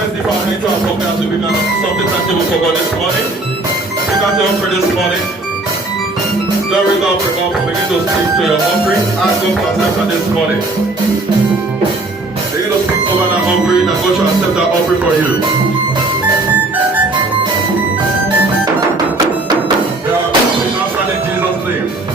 Let's give our hands to our program as we got something tangible for God this morning. We got to offer this morning. Don't ring up your mouth, begin to speak to your offering. Ask God for acceptance this morning. Begin to speak over that offering and God shall accept that offering for you. We are answering in Jesus' name.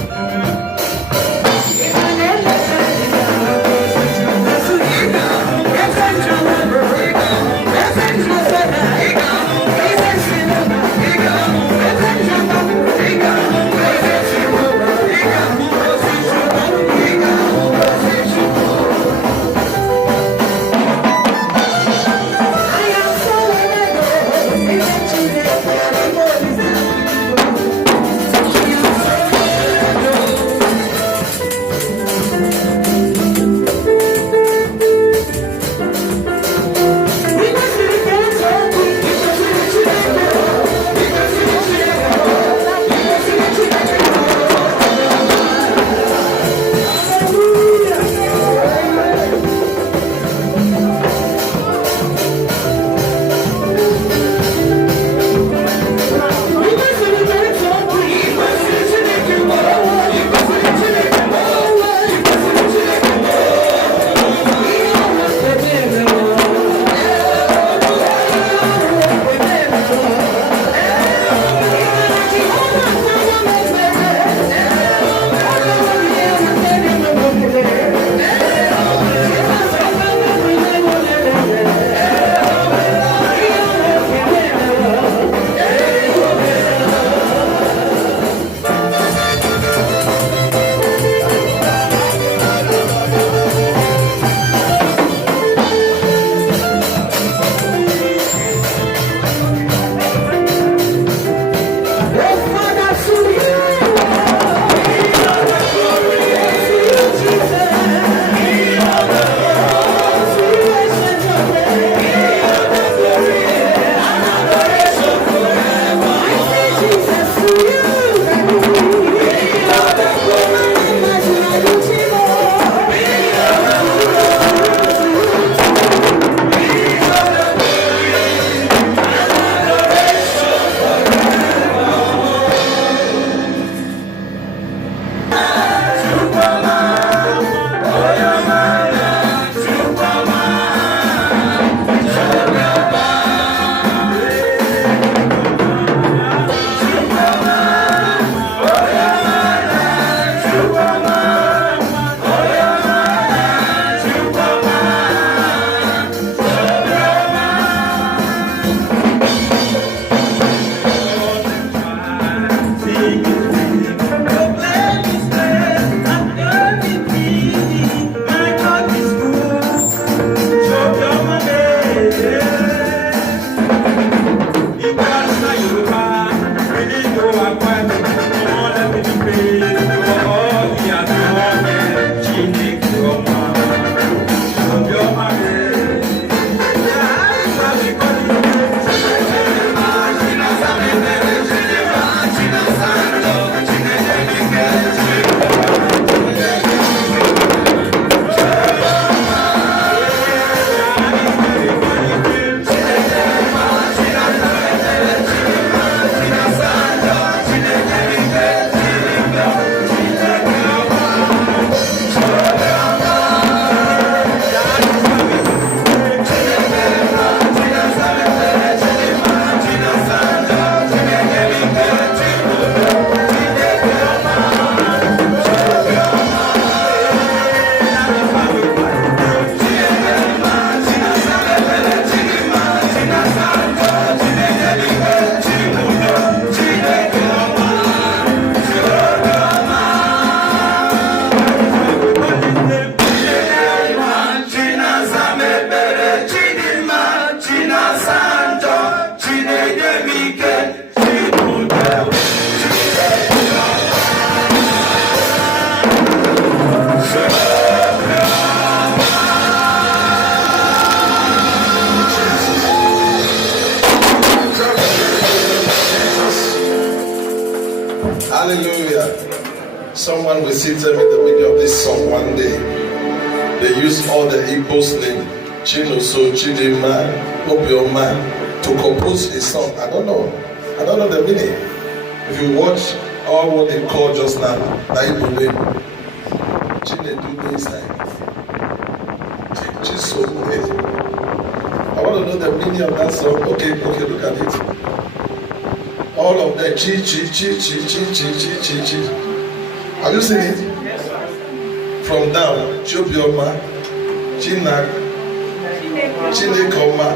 Hallelujah. Someone will sit there with the video of this song one day. They use all the Igbo's name, Chinoso, Chidima, Obioma, to compose a song. I don't know the meaning. If you watch all what they call just now, the Igbo name, Chinedu inside, Chiso. I want to know the meaning of that song. Okay, look at it. All of them, chi. Have you seen it? From down, Chobioma, Chinak, Chinekoma,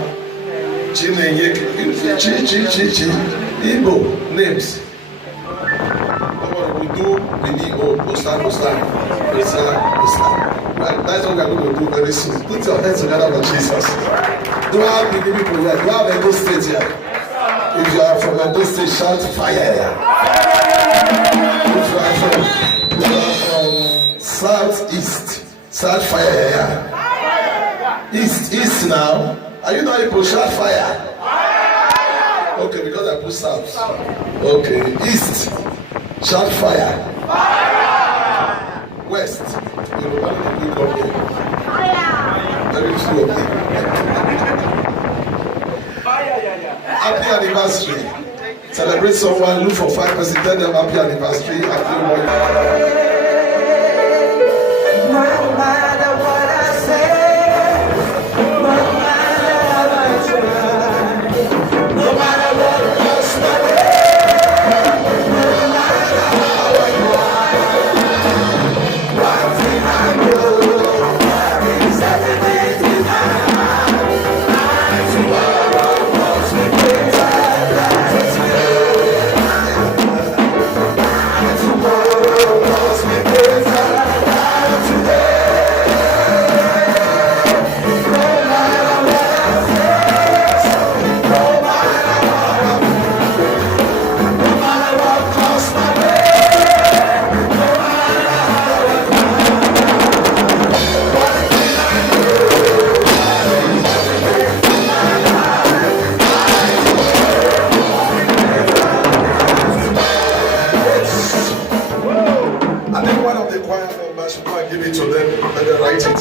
Chinenyek, chi, Igbo names. What we do with Igbo, Osta. Well, that's what we are going to do very soon. Put your hands together for Jesus. Do I have many people here? Do I have Edo State here? If you are from Edo State, shout fire. If you are from Southeast, shout fire. East now. Are you not able to shout fire? Okay, because I put South. Okay, East, shout fire. West, Yoruba people come here. Very few of them. Happy anniversary. Celebrate someone, look for 5 person, tell them happy anniversary. No matter what I say, no matter how I try, no matter what costs my way, no matter how I cry, one thing I know is everything is mine. Tomorrow wants me better than today. Tomorrow wants me better than today. No matter what I face, no matter what I feel, no matter what costs my way, no matter how I cry, one thing I know is everything in my life. I think one of the choir members should go and give it to them and then write it.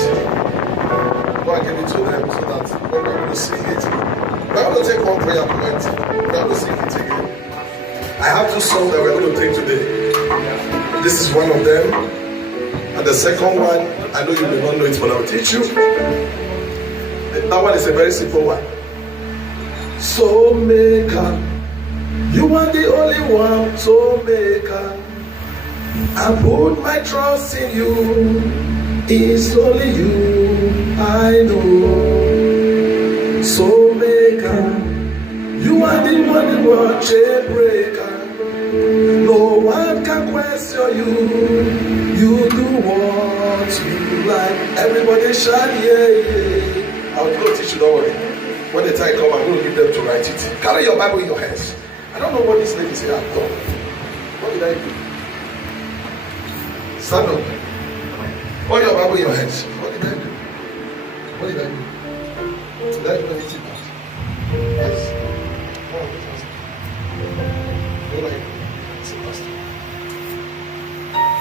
Go and give it to them so that when we're going to sing it, we're going to take one prayer point. We're going to sing it again. I have 2 songs that we're going to take today. This is one of them. And the second one, I know you may not know it, but I'll teach you. That one is a very simple one. So maker, you are the only one, so maker. I put my trust in you. It's only you I know. So maker, you are the one world chain breaker. No one can question you. You do what you like. Everybody shout, yeah. I'll go teach you, don't worry. When the time comes, I'm going to give them to write it. Carry your Bible in your hands. I don't know what this lady said I've done. What did I do? Stand up. Hold your Bible in your hands. What did I do? What did I do? Did I do anything bad? Yes. No, this was. You like it's a pastor.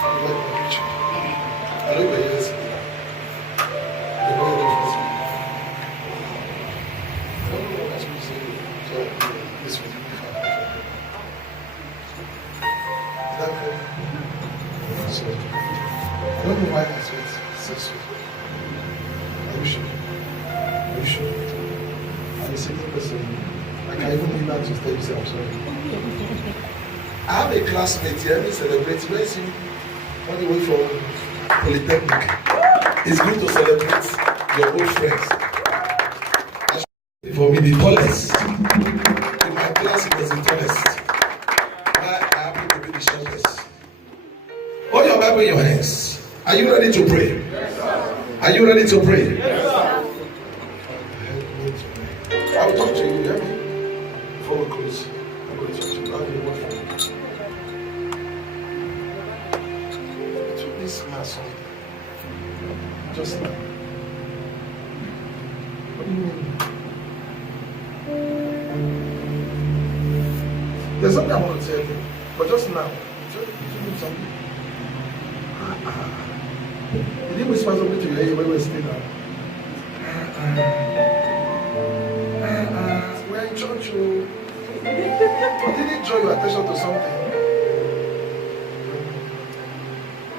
You like my picture. I look at yours. You know what it is. I don't know what I'm supposed to say. So this will be fine. Is that cool? So, I don't know why I said so. Are you sure? Are you sure? I'm a single person. I can't even be back to tell you, say I'm sorry. I have a classmate here, he celebrates. Where is he? On the way from Polytechnic. It's good to celebrate your old friends. For me, the tallest. In my class, he was the tallest. I happen to be the shortest. Hold your Bible in your hands. Are you ready to pray? Yes, sir. Are you ready to pray? Yes, sir. I'll talk to you, hear me? Before we close, I'm going to talk to you. I'll be one for you. To this last song, just now. What do you mean? There's something I want to tell you, but just now, just something. Did he whisper something to your ear when we were sitting down? We're in church. Or did he draw your attention to something?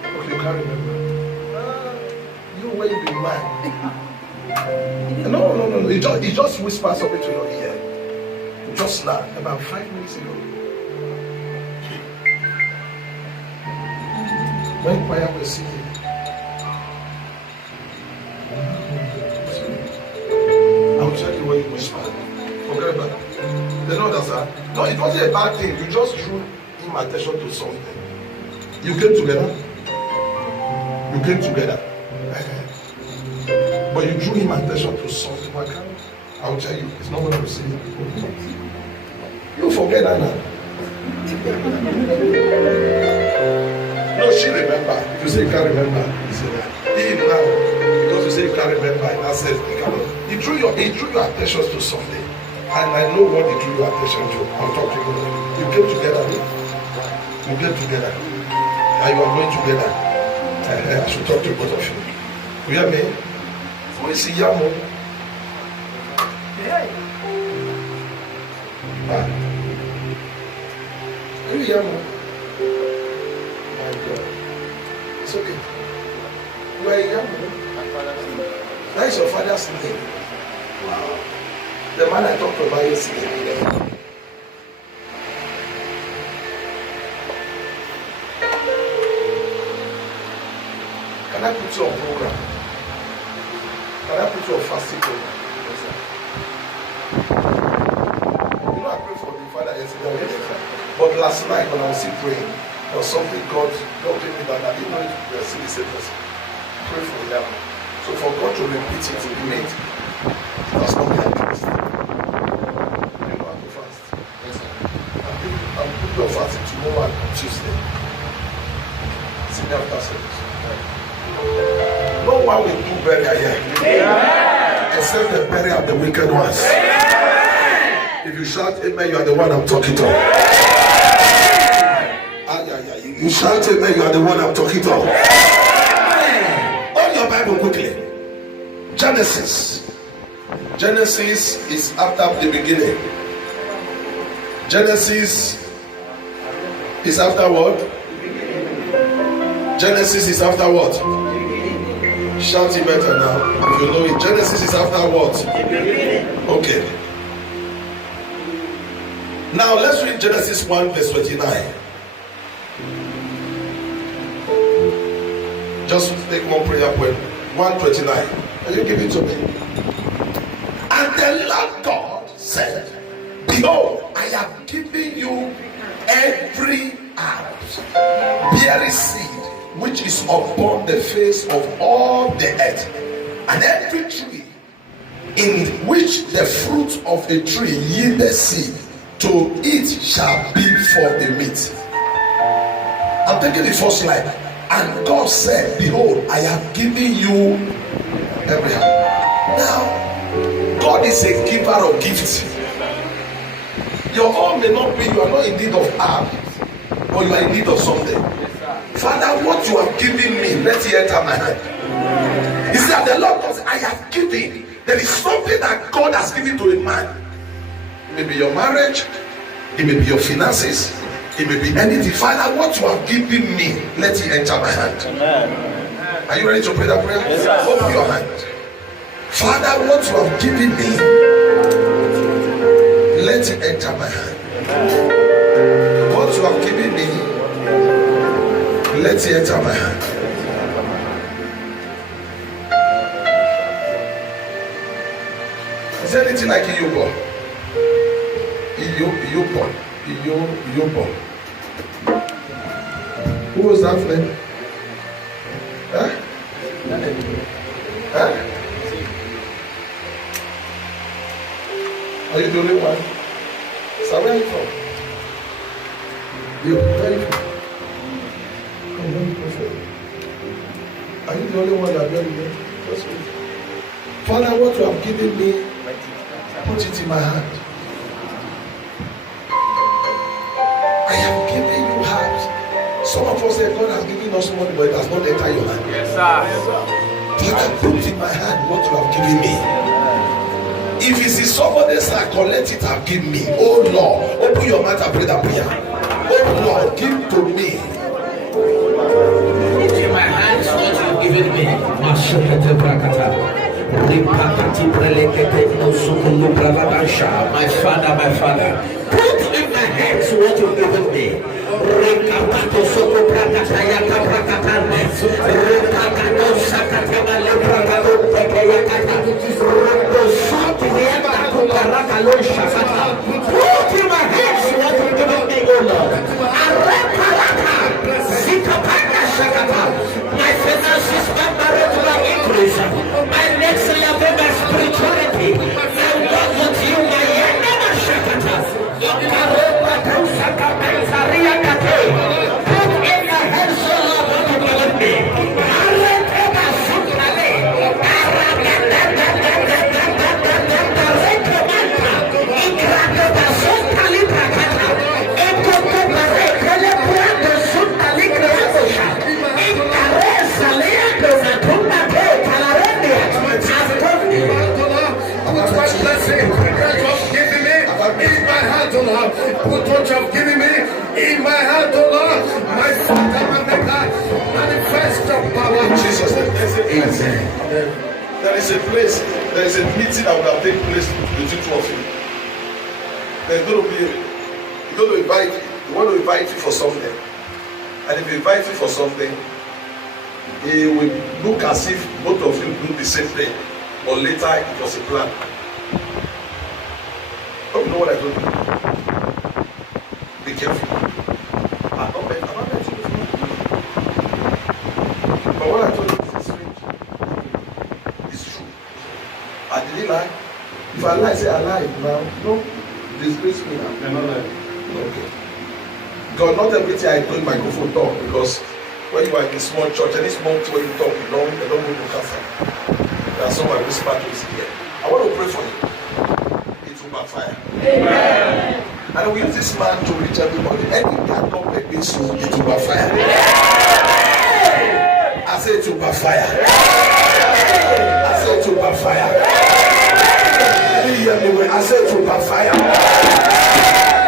Okay, you can't remember. You where you been mad? No. He just whispered something to your ear. Just now, about 5 minutes ago. When choir was singing. I'll tell you what you whispered. Forget about it. They don't understand. No, it wasn't a bad thing. You just drew him attention to something. You came together. You came together. But you drew him attention to something. I'll tell you, it's not what I'm saying. You forget that now. No, she remember. If you say you can't remember, he said that. He now, because you say you can't remember, and I said he drew your attention to something. And I know what he drew your attention to. I'll talk to you. You came together. You came together. And you are going together. I should talk to both of you. You hear me? Who is Yamo? Who is Yamo? My God. It's okay. You are Yamo. That is your father's name. Wow. The man I talked about yesterday. Can I put you on program? Can I put you on fasting program? Yes, sir. You know I prayed for the father yesterday. But last night when I was still praying, there was something God gave me that I didn't know it was still the same person. Pray for him. So for God to repeat it to be made, that's not me addressed. You know how to fast. Yes, sir. I'll put your fasting tomorrow and Tuesday. See me after service. No one will do burial here. Except the burial of the wicked ones. If you shout amen, you are the one I'm talking to. You shout amen, you are the one I'm talking to. Open your Bible quickly. Genesis. Genesis is after the beginning. Genesis is after what? Genesis is after what? Shout it better now. If you know it. Genesis is after what? Okay. Now let's read Genesis 1 verse 29. Just take one prayer point. 129. Can you give it to me? And the Lord God said, behold, I have given you every herb bearing seed which is upon the face of all the earth, and every tree in which the fruit of a tree yieldeth seed, to it shall be for the meat. I'm taking the first line. And God said, behold, I have given you every herb. Now, God is a giver of gifts. Your own may not be, you are not in need of herb, but you are in need of something. Father, what you have given me, let it enter my hand. He said, the Lord God, I have given. There is something that God has given to a man. It may be your marriage, it may be your finances, it may be anything. Father, what you have given me, let it enter my hand. Amen. Are you ready to pray that prayer? Yes, open your hand. Father, what you have given me, let it enter my hand. Amen. What you have given me, let it enter my hand. Is there anything like Iyobo? Iyobo. Who was that name? Huh? Huh? Are you the only one? So where are you from? Where are you from? Come, let me pray for you. Are you the only one that buried me? Just wait. Father, what you have given me, put it in my hand. I have given you herbs, Some of us say God has given us money, but it has not entered your hand. Yes, sir. Father, put in my hand what you have given me. If you see somebody say, collect it and give me. Oh Lord, open your mouth and pray that prayer. Oh Lord, give to me. In my hands what you have given me. Mashakete brakata. Ripakati prelekete nosukulu bravadasha. My father. Put in my hands what you have given me. Rikapato soko brakata yaka brakata. Ripakato sakata le brakata teke yakata. Riko soti yaka kukaraka lo shakata. Put in my hands what you have given me, O Lord. Areparaka. Zikapanda shakata. My finances, my marriage will increase. My next level, my spirituality. I walk with you, my enemy shakata. Ikaropa kusakata zaria kate. Put in my hands, O Lord, what you give me. Areteba sukrale. Arakata. Ikrakata sukrali prakata. Ekoto barekele prado sukrali kreatosha. Ikaresa leato na tumba pe kalarendia. Put what blessing that you have given me in my hand, O Lord. Put what you have given me in my hand, O Lord. My Father, my Maker, manifest your power. Jesus, there is a place, there is a meeting that will have taken place between two of you. There's going to be, you want to invite you for something. And if he invites you for something, he will look as if both of you do the same thing. But later it was a plan. Oh, you know what I told you? Be careful. I'm not meant to do this. But what I told you is strange. It's true. I didn't lie. If I lie, say I lied. Now, no, disgrace me now. You're not lying. Okay. God, not everything I do in microphone talk, because when you are in a small church, any small church where you talk long, they don't go to cancer. There are some I whisper to his ear. I want to pray for you. It will backfire. Amen. And we use this man to reach everybody. Any can come against you, it will backfire. I say it will backfire. I say it will backfire. You hear me when I say it will backfire.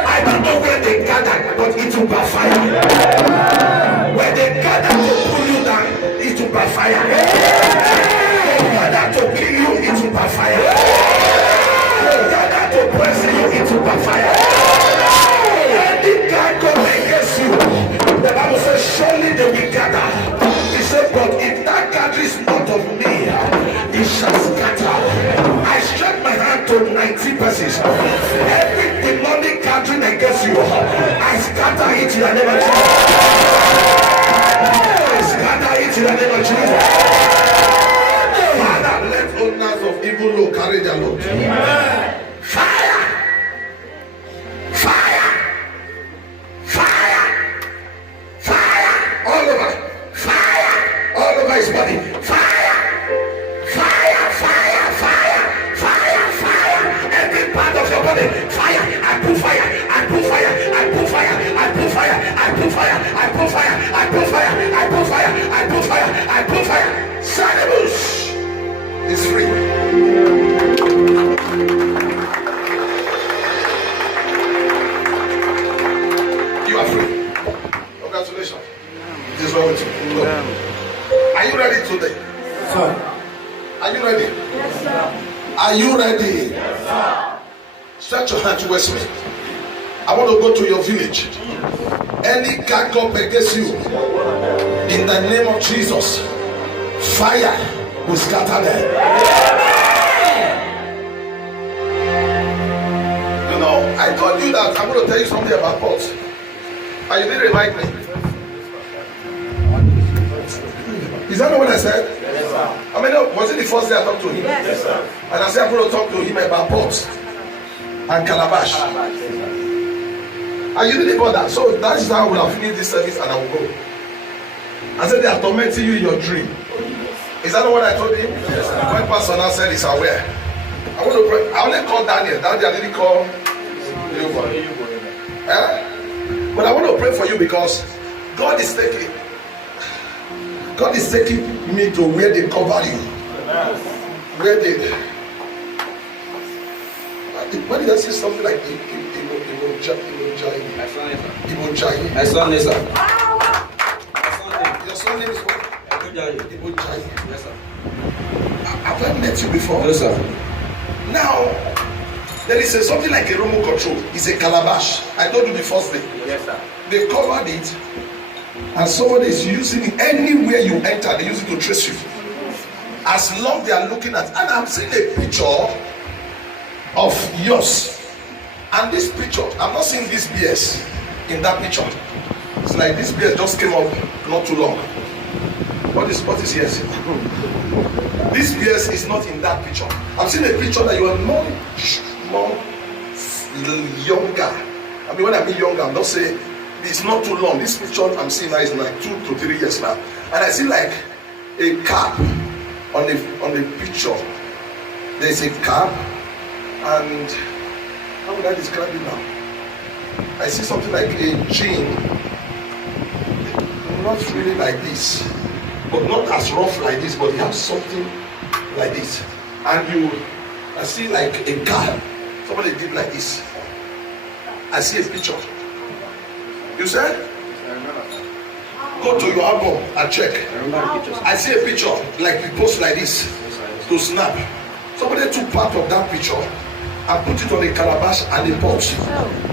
I don't know where they gather, but it will backfire. Where they gather to pull you down, it will backfire. They gather to kill you, it will backfire. They gather to press you, it will backfire. Any guy come against you, the Bible says, surely they will gather. He said, but if that gather is not of me, it shall scatter. I stretch my hand to 90 persons. Every demonic gathering against you, I scatter it in the name of Jesus. I scatter it in the name of Jesus. Father, let owners of evil load carry their load. Fire! Fire! Fire! Fire! All over! Fire! All over his body! Fire! Fire! Fire! Fire! Fire! Fire! Every part of your body! Fire! I put fire! I put fire! I put fire! I put fire! I put fire! I put fire! I put fire! I put fire! I put fire! I put fire! Sanibush is free. You are free. Congratulations. It is well with you. Go. Are you ready today? Yes, sir. Are you ready? Yes, sir. Are you ready? Yes, sir. Stretch your hand towards me. I want to go to your village. Any gang up against you, in the name of Jesus, fire will scatter them. You know, I told you that I'm going to tell you something about pots. And you didn't remind me. Is that not what I said? Yes, sir. I mean, was it the first day I talked to him? Yes, sir. And I said I'm going to talk to him about pots and calabash. And you didn't bother. So that is how I will have finished this service and I will go. I said they are tormenting you in your dream. Is that not what I told him? Yes, sir. When Pastor now said he's aware. I want to pray. I only called Daniel. Daniel I didn't call you. But I want to pray for you because God is taking me to where they cover you. Where they, when did I say something like Ibojai? My son is sir. Your son name is what? Ibojai. Yes, sir. Have I met you before? No, sir. Now, there is something like a remote control. It's a calabash. I told you the first day. Yes, sir. They covered it, and somebody is using it. Anywhere you enter, they use it to trace you. As long they are looking at, and I'm seeing a picture of yours. And this picture, I'm not seeing this BS in that picture. It's like this BS just came up not too long. What is here? This BS is not in that picture. I'm seeing a picture that you are more younger. I mean, when I mean younger, I'm not saying it's not too long. This picture I'm seeing now is like 2 to 3 years now. And I see like a cap on the picture. There's a cap, and how would I describe it now? I see something like a jean, not really like this, but not as rough like this, but you have something like this. And I see like a car, somebody did like this. I see a picture. You said? Go to your album and check. I see a picture like we post like this to snap. Somebody took part of that picture and put it on a calabash and a pot,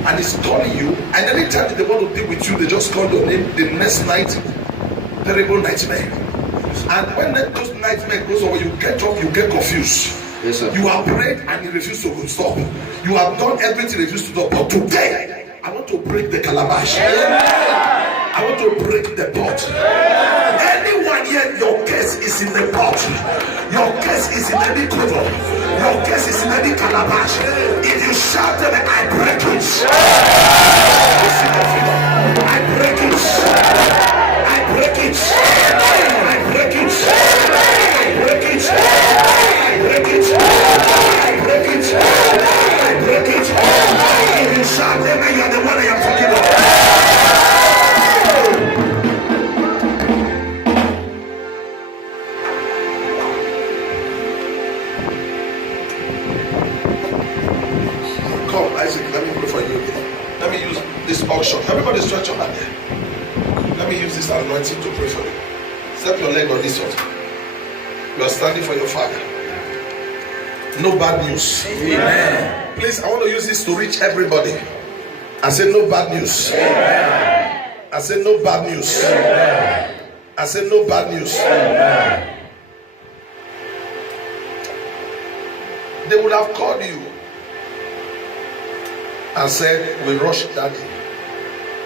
and it's calling you. And anytime they want to deal with you, they just call your name the next night. Terrible nightmare. And when those nightmare goes over, you get up, you get confused. Yes, sir. You have prayed and you refuse to stop. You have done everything, refuse to stop. But today, I want to break the calabash. I want to break the pot. Anyone here, your case is in the pot. Your case is in any cover. Your case is in any calabash. If you shout them, I break it. I break it. I break it. I break it. I break it. I break it. I break it. I break it. If you shout them, you are the one I am talking about. Auction. Everybody stretch your hand here. Let me use this anointing to pray for you. Step your leg on this one. You are standing for your father. No bad news. Amen. Please, I want to use this to reach everybody. I say no bad news. Amen. I say no bad news. Amen. I say no bad news. Amen. They would have called you and said, we rush daddy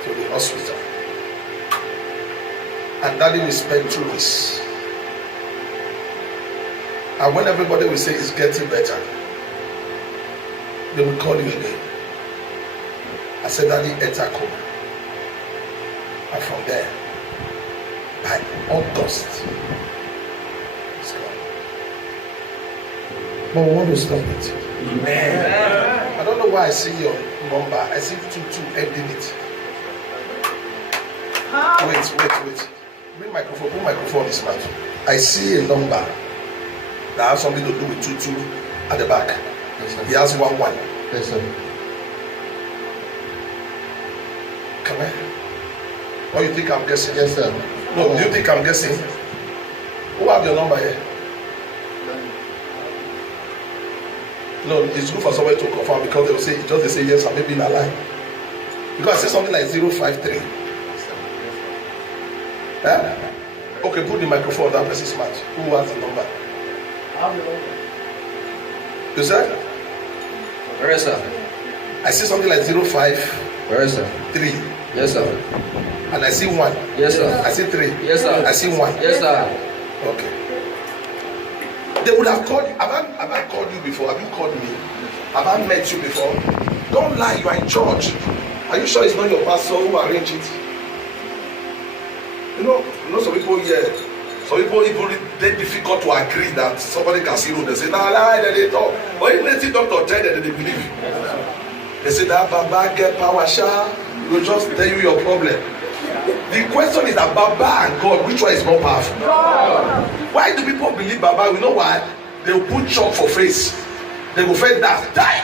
to the hospital, and daddy will spend 2 weeks, and when everybody will say it's getting better, they will call you again. I said, daddy enter coma, and from there, by August, it's gone. But we want to stop it. Amen. I don't know why I see your number. I see 22 ending it. Wait. Bring microphone. Put microphone on this mouth. I see a number that has something to do with 22 at the back. Yes, sir. He has 11. Yes, sir. Come here. Or you think I'm guessing? Yes, sir. No, do you think I'm guessing? Who have your number here? No, it's good for somebody to confirm, because they will say, just they say yes and maybe in a lie. Because I say something like 053. Eh? Okay, put the microphone on that person's mouth. Who has the number? I have the number. You said? Where is sir? I see something like 05. Where is sir? 3. Yes, sir. And I see 1. Yes, sir. I see 3. Yes, sir. I see 1. Yes, sir. Okay. They would have called you. Have I called you before? Have you called me? Have I met you before? Don't lie, you are in church. Are you sure it's not your pastor who arranged it? You know some people here, some people even they're difficult to agree that somebody can see you. They say, nah, then they talk. But if native doctor tell them, they believe. They say that Baba get power, sha. He will just tell you your problem. The question is that Baba and God, which one is more powerful? Why do people believe Baba? You know why? They will put chalk for face. They will face that. Die.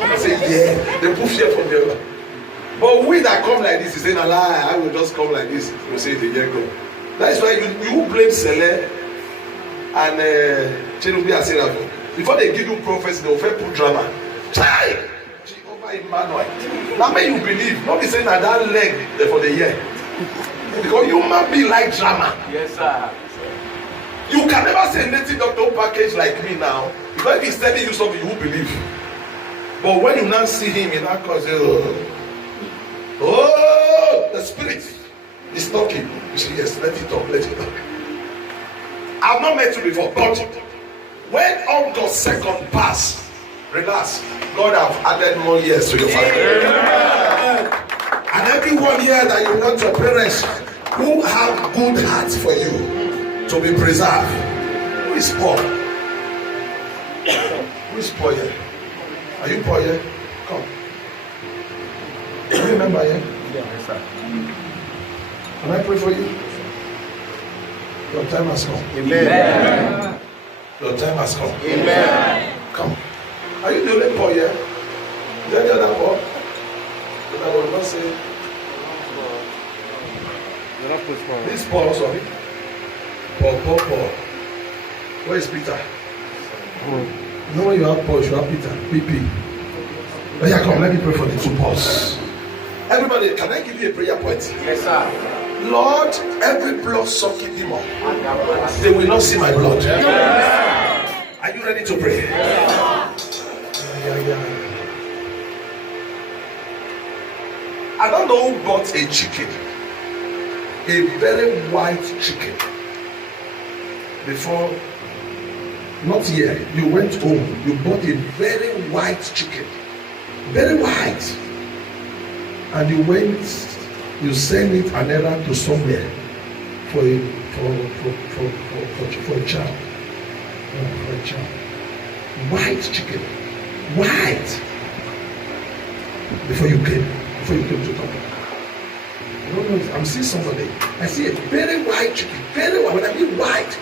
I say, yeah. They put fear from the other. But we that come like this, is saying a lie. I will just come like this. You say the year go. That is why you blame Sele and Chenubi and Seraphim. Before they give you prophecy, they will first put drama. Child! Jehovah Emmanuel. Now may you believe, not be saying that leg for the year. Because you might be like drama. Yes, sir. You can never say native doctor package like me now. Because if he's telling you something, you will believe. But when you now see him in that cause, oh, the spirit is talking. You say, yes, let it talk, let it talk. I've not met you before, but when August 2nd pass, relax. God have added more years to your family. And everyone here that you want your parents who have good hearts for you to be preserved. Who is poor? Who is poor here? Are you poor here? Come. Do you remember here? Yes, sir. Can I pray for you? Your time has come. Amen. Your time has come. Amen. Come. Are you the only poor here? Is there any other poor? But I will not say. This poor also. Poor. Where is Peter? You know when you have poor, you have Peter. PP. Oh yeah, come, let me pray for the two poors. Everybody, can I give you a prayer point? Yes, sir. Lord, every blood sucking demon, they will not see my blood. Yes. Are you ready to pray? Yes. I don't know who bought a chicken, a very white chicken. Before, not here, you went home, you bought a very white chicken, very white, and you went, you send it an errand to somewhere for a child. For a child. White chicken. White. Before you came to talk. No, I'm seeing somebody. I see a very white chicken. Very white. When I mean white.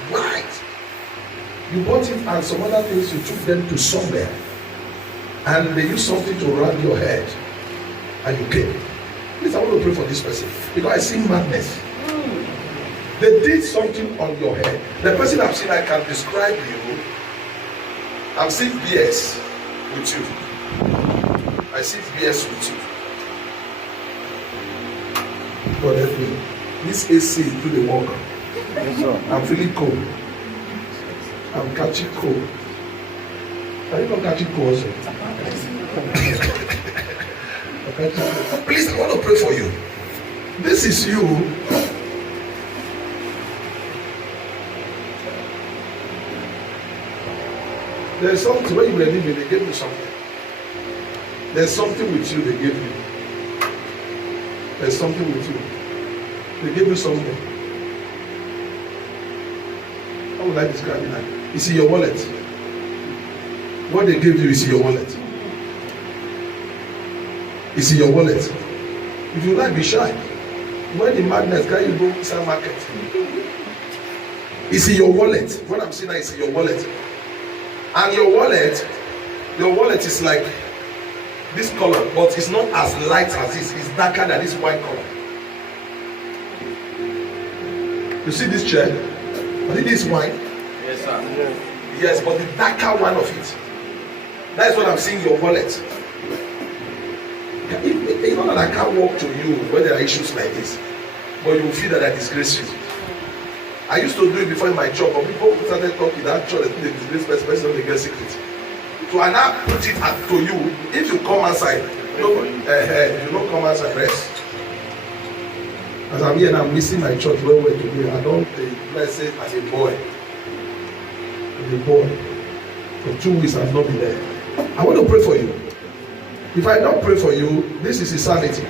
You bought it and some other things, you took them to somewhere. And they used something to rub your head. And you came. Please, I want to pray for this person. Because I see madness. They did something on your head. The person I've seen, I can describe you. I'm seeing BS with you. I see BS with you. God help me. This AC do the work. Yes, I'm feeling cold. I'm catching cold. Are you not catching cold also? Please, I want to pray for you. This is you. There's something when you were living, they gave you something. There's something with you they gave you. There's something with you. They gave you something. How would I describe it now? It's in your wallet. What they gave you is in your wallet. It's in your wallet. If you like, be shy. When the madness guy you go inside market. It's in your wallet. What I'm saying now is in your wallet. And your wallet is like this color, but it's not as light as this. It's darker than this white color. You see this chair? I think this wine. Yes, sir. Yes, but the darker one of it. That's what I'm seeing your wallet. You know that I can't walk to you when there are issues like this, but you will feel that I disgrace you. I used to do it before in my job, but people started talking that church, they disgrace person, they get secret. So I now put it to you. If you come outside, you don't come outside, rest. As I'm here and I'm missing my church where we're today, I don't let's say as a boy. As a boy. For 2 weeks I've not been there. I want to pray for you. If I don't pray for you, this is insanity.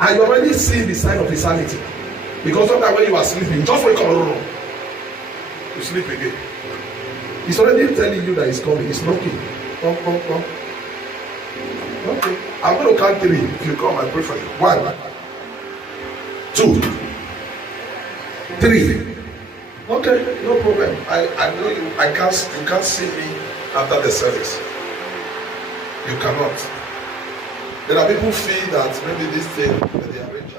And you already see the sign of insanity. Because sometimes when you are sleeping, just wake up, you sleep again. He's already telling you that he's coming. He's knocking. Come. Okay. I'm going to count 3. If you come, I pray for you. 1, 2, 3. Okay, no problem. I know you. You can't see me after the service. You cannot. There are people who feel that maybe this thing that they arrange.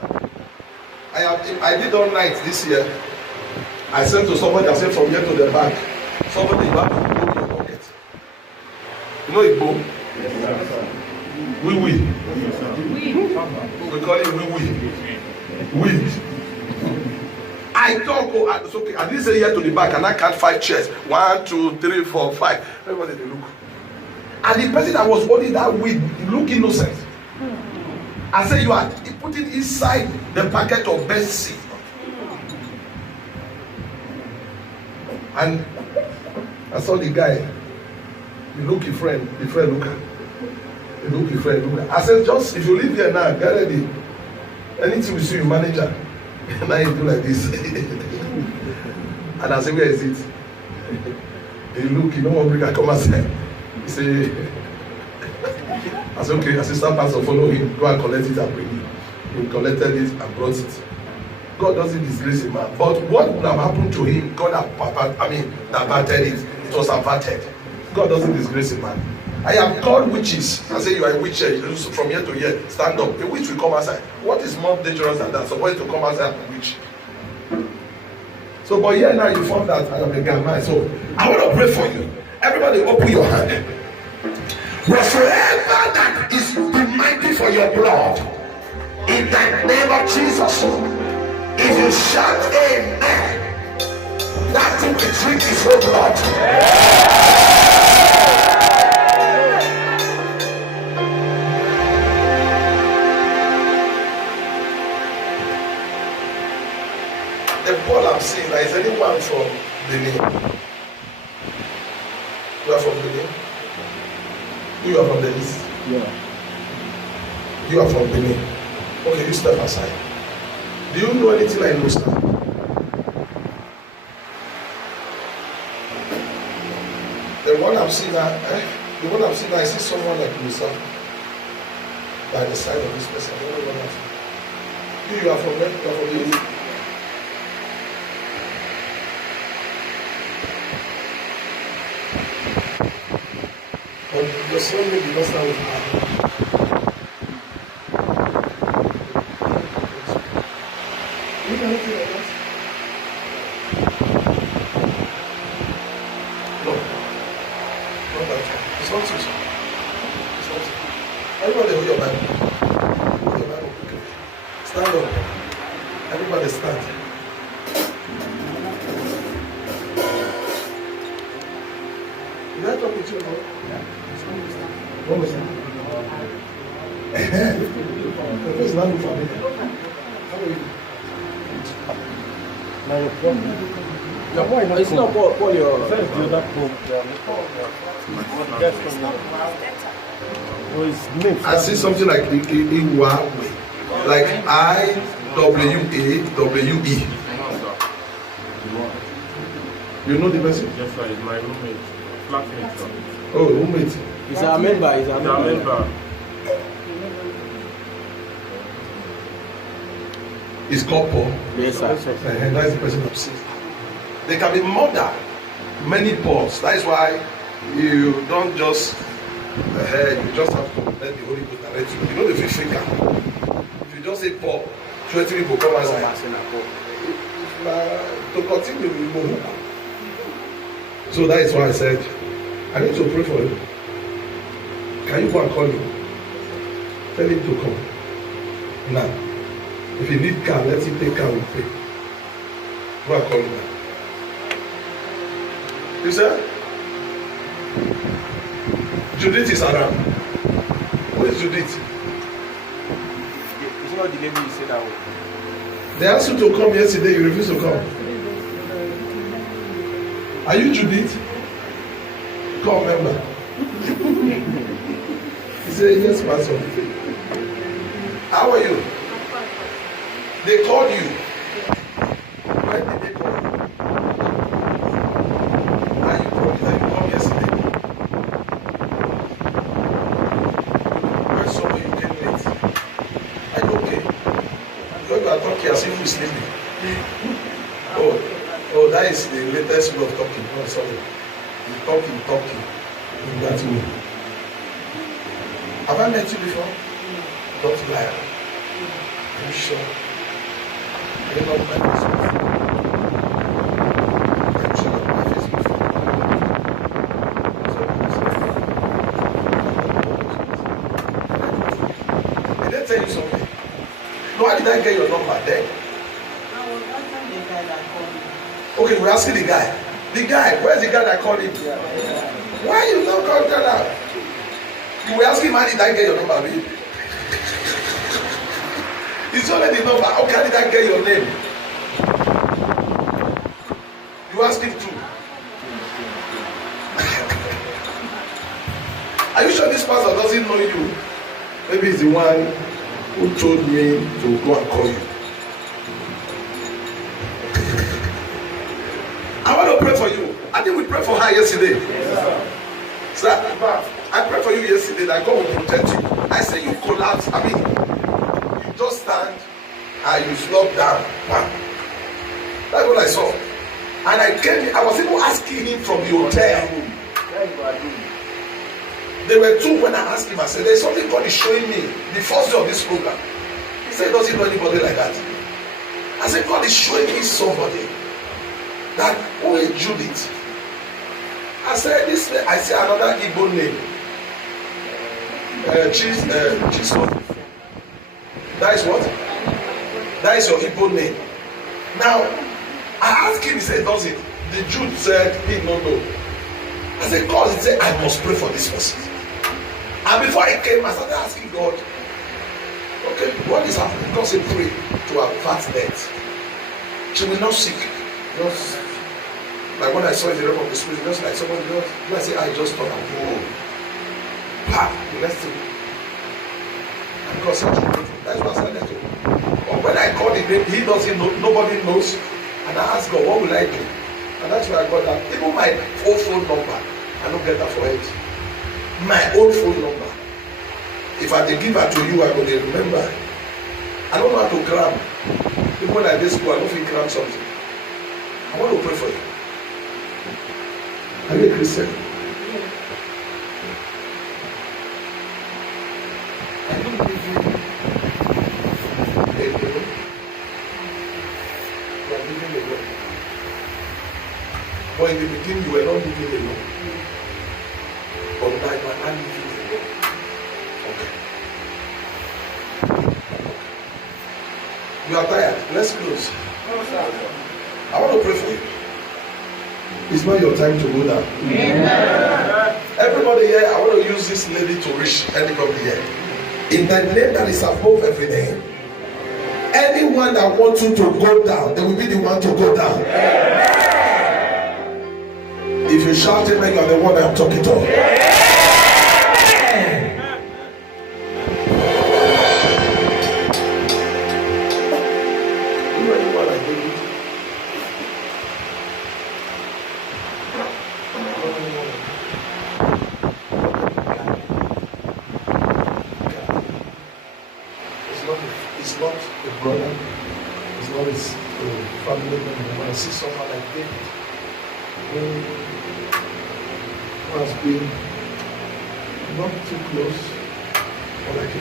I did all night this year. I sent to somebody. I said from here to the back. Somebody, you have to go in your pocket. You know Igbo? We. We call it we. I talk, it's okay. I didn't say here to the back, and I count 5 chairs. 1, 2, 3, 4, 5. Everybody they look. And the person that was holding that weed look innocent. I said, you are put it inside the packet of best seed. And I saw the guy. He look his friend. The friend look at. He look his friend look at. I said, just if you live here now, get ready. Anything we see you manager. Now you do like this. And I said, where is it? He look, you know what bring I come outside. He say, I said, okay, assistant pastor follow him, go and collect it and bring it. He collected it and brought it. God doesn't disgrace a man. But what would have happened to him, God averted it. It was averted. God doesn't disgrace a man. I have called witches. I say you are a witch from here to here. Stand up. A witch will come outside. What is more dangerous than that? Somebody to come outside and witch. So, but here now you found that I am a guy. So I want to pray for you. Everybody, open your hand. Whatsoever that is demanding for your blood, in the name of Jesus, if you shout amen, that thing will drink his whole blood. The ball I'm seeing, is anyone from Benin? You are from Benin? You are from the east? Yeah. You are from Benin. Okay, you step aside. Do you know anything like Musa? The one I'm seeing now, I see someone like Musa by the side of this person. I don't know what that's. You are from where? You are from the east? But your son may be not start with her. You can look like that. No. Not that one. It's not you. It's not you. Everybody hold your Bible. Hold your Bible quickly. Stand up. Everybody stand. Did I talk with you about? What was that? It's not for me. How are you? Now your problem. It's not for your. First, the other problem. That's from now. Oh, his name. I see something like Iwawe. Like IWAWE. You know the person? Yes, sir. It's my roommate. Flatmate, sir. Oh, roommate. He's a member. He's a member. Is called Paul. Yes, sir. And that is the person of sin. They can be murder many Pauls. That is why you don't just you just have to let the Holy Ghost direct you. You know the free finger. If you just say Paul, 20 people come outside. To continue with more. So that is why I said, I need to pray for you. Can you go and call him? Tell him to come. Now. If you need car, let him take car with pay. Go and call him now. You said? Judith is around. Who is Judith? It's not the lady you said that way. They asked you to come yesterday, you refused to come. Are you Judith? Come, remember. He said, yes, Pastor. How are you? They called you. When did they call you? And you promised that you come yesterday. When somebody you came late. Are you okay? Because you are talking as if be sleeping. Oh, that is the latest way of talking. Oh, sorry. You talking in that way. Have I met you before? Don't lie. Are you sure? Are you not my face before? Are you sure not my face before? Did they tell you something? No, why did I get your number then? I was asking the guy that called me. Okay, we're asking the guy. The guy, where's the guy that called him? Why you not call that out? You were asking, how did I get your number, babe? It's only the number. How did I get your name? You ask him too. Are you sure this pastor doesn't know you? Maybe he's the one who told me to go and call you. I want to pray for you. I think we prayed for her yesterday. Sir, I prayed for you yesterday that God will protect you. I say you collapse. I mean, you just stand and you flop down. That's what I saw. And I was even asking him from the hotel. There were two when I asked him. I said, there's something God is showing me the first day of this program. He said, doesn't know anybody like that. I said, God is showing me somebody. That who is Judith? I said this. I see another Igbo name. Chiso. That is what? That is your Igbo name. Now, I asked him. He said, "Does it?" The Jude said, "He no know." I said, "God," he said, "I must pray for this person." And before I came, I started asking God, "Okay, what is happening?" God said, "Pray to avert death. She will not seek." Just like when I saw in the realm of the spirit, just like somebody else, when I say I just thought I'm home. The next thing. And God said, that's what I said to him. But when I called him, he doesn't know, nobody knows. And I asked God, what will I do? And that's why I got that. Even my own phone number, I don't get that for it. My own phone number. If I did give her to you, I would remember. I don't know how to cram. Even when I did school, I don't think cram something. I want to pray for you. Are you a Christian? I don't believe you. You are living alone. But in the beginning, you were not living alone. But now you are not living alone. Okay. You are tired. Let's close. I want to pray for you. It's not your time to go down. Amen. Everybody here, I want to use this lady to reach anybody here. In the name that is above every name. Anyone that wants you to go down, they will be the one to go down. Amen. If you shout amen, you are the one I'm talking to. Amen. It's not a brother, it's not his family member. When I see someone like David, who has been not too close, or like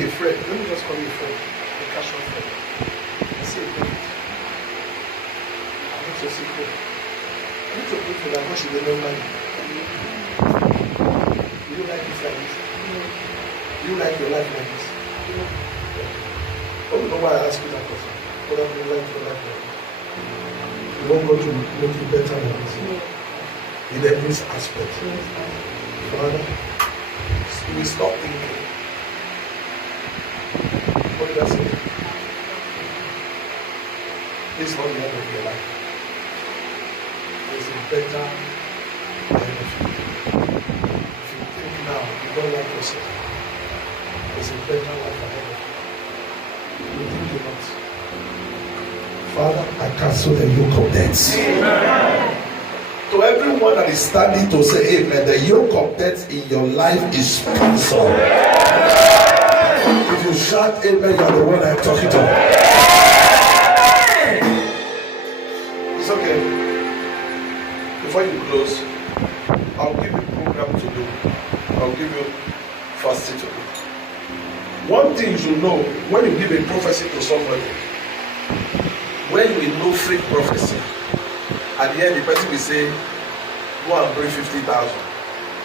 a friend. Let me just call you a friend, a casual friend. I see a David. I want to see David. I need to pray for that. God should remember you. Do you like it like this? Do you like your life like this? I don't know why I ask you that question. What have you like your life like this? You want God to make you better than this? In every aspect. Father, we stop thinking. What did I say? This is not the end of your life. There's a better end of you. If you think now, you don't like yourself. There's a better life ahead of you. You think you're not. Father, I cancel the yoke of death. Amen. To everyone that is standing to say amen, the yoke of death in your life is cancelled. If you shout amen, you are the one I'm talking to. before you close, I'll give you program to do. I'll give you fasting to do. One thing you should know, when you give a prophecy to somebody, when you know fake prophecy, at the end the person will say, go and bring 50,000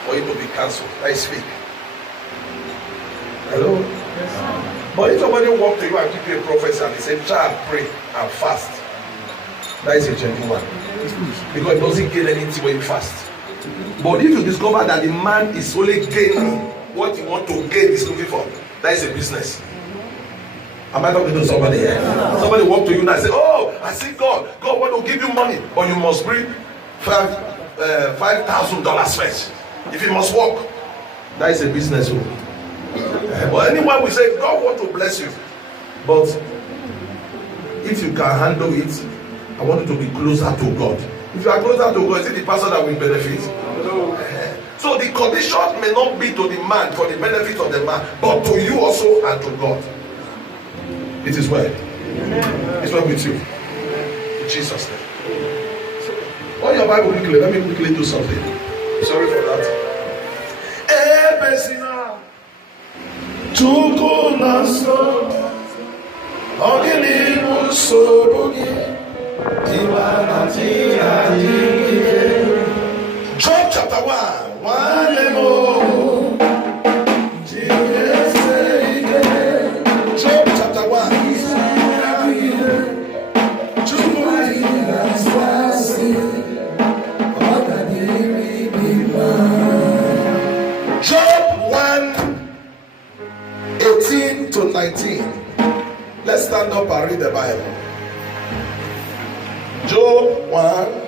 for it to be cancelled. That is fake. Hello? Yes. But if somebody walk to you and give you a prophecy and they say, try and pray and fast, that is a genuine one. Because it doesn't gain anything when you fast. But if you discover that the man is only gaining what you want to gain, is looking for, that is a business. Am I talking to somebody here? Somebody walk to you and say, oh, I see God. God want to give you money, but you must bring $5,000 first. If you must work, that is a business. But anyone will say, God want to bless you. But if you can handle it, I want you to be closer to God. If you are closer to God, is it the person that will benefit? No. So the condition may not be to the man for the benefit of the man, but to you also and to God. It is well. It's well with you. In Jesus' name. On your Bible quickly, let me quickly do something. Sorry for that. Job chapter 1. Job chapter 1. Job 1, 18 to 19. Let's stand up and read the Bible. Job 1.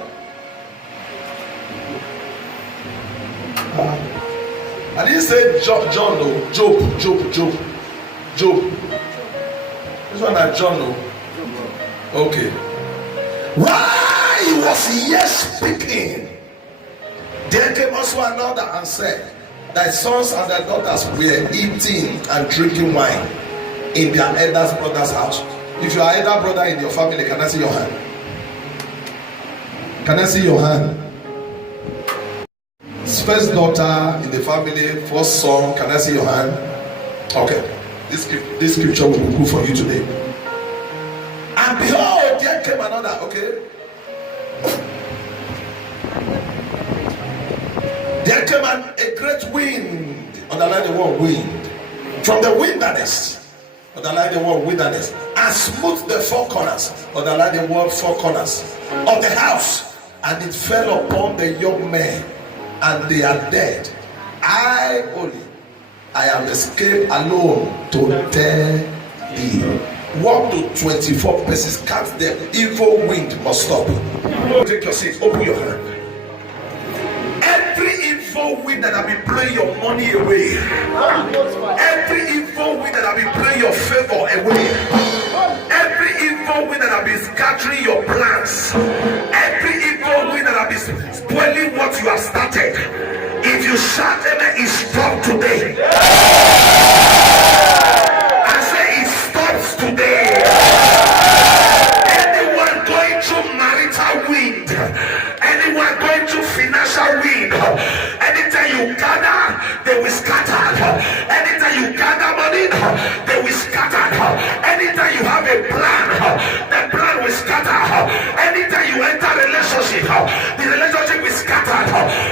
I didn't say John, no. Job. This one is John, no. Okay. While he was yet speaking, there came also another and said, thy sons and thy daughters were eating and drinking wine in their elder's brother's house. If you are elder brother in your family, can I see your hand? Can I see your hand? First daughter in the family, first son, can I see your hand? Okay. This scripture will be good for you today. And behold, there came another, okay? There came a great wind, underline the word wind, from the wilderness, underline the word wilderness, and smote the four corners, underline the word four corners of the house, and it fell upon the young men, and they are dead. I am escaped alone to tell thee. 1 to 24 verses, count them. Evil wind must stop. Take your seat, open your hand. Every evil wind that have been blowing your money away, every evil wind that have been blowing your favor away, every evil wind that have been scattering your plans, every evil wind that have been spoiling what you have started, if you shout amen, it stops today. I say it stops today. Anyone going through marital wind, anyone going through financial wind, anytime you gather, they will scatter. Anytime you gather money, they will scatter. Anytime you have a plan, the plan will scatter. Anytime you enter a relationship, the relationship will scatter.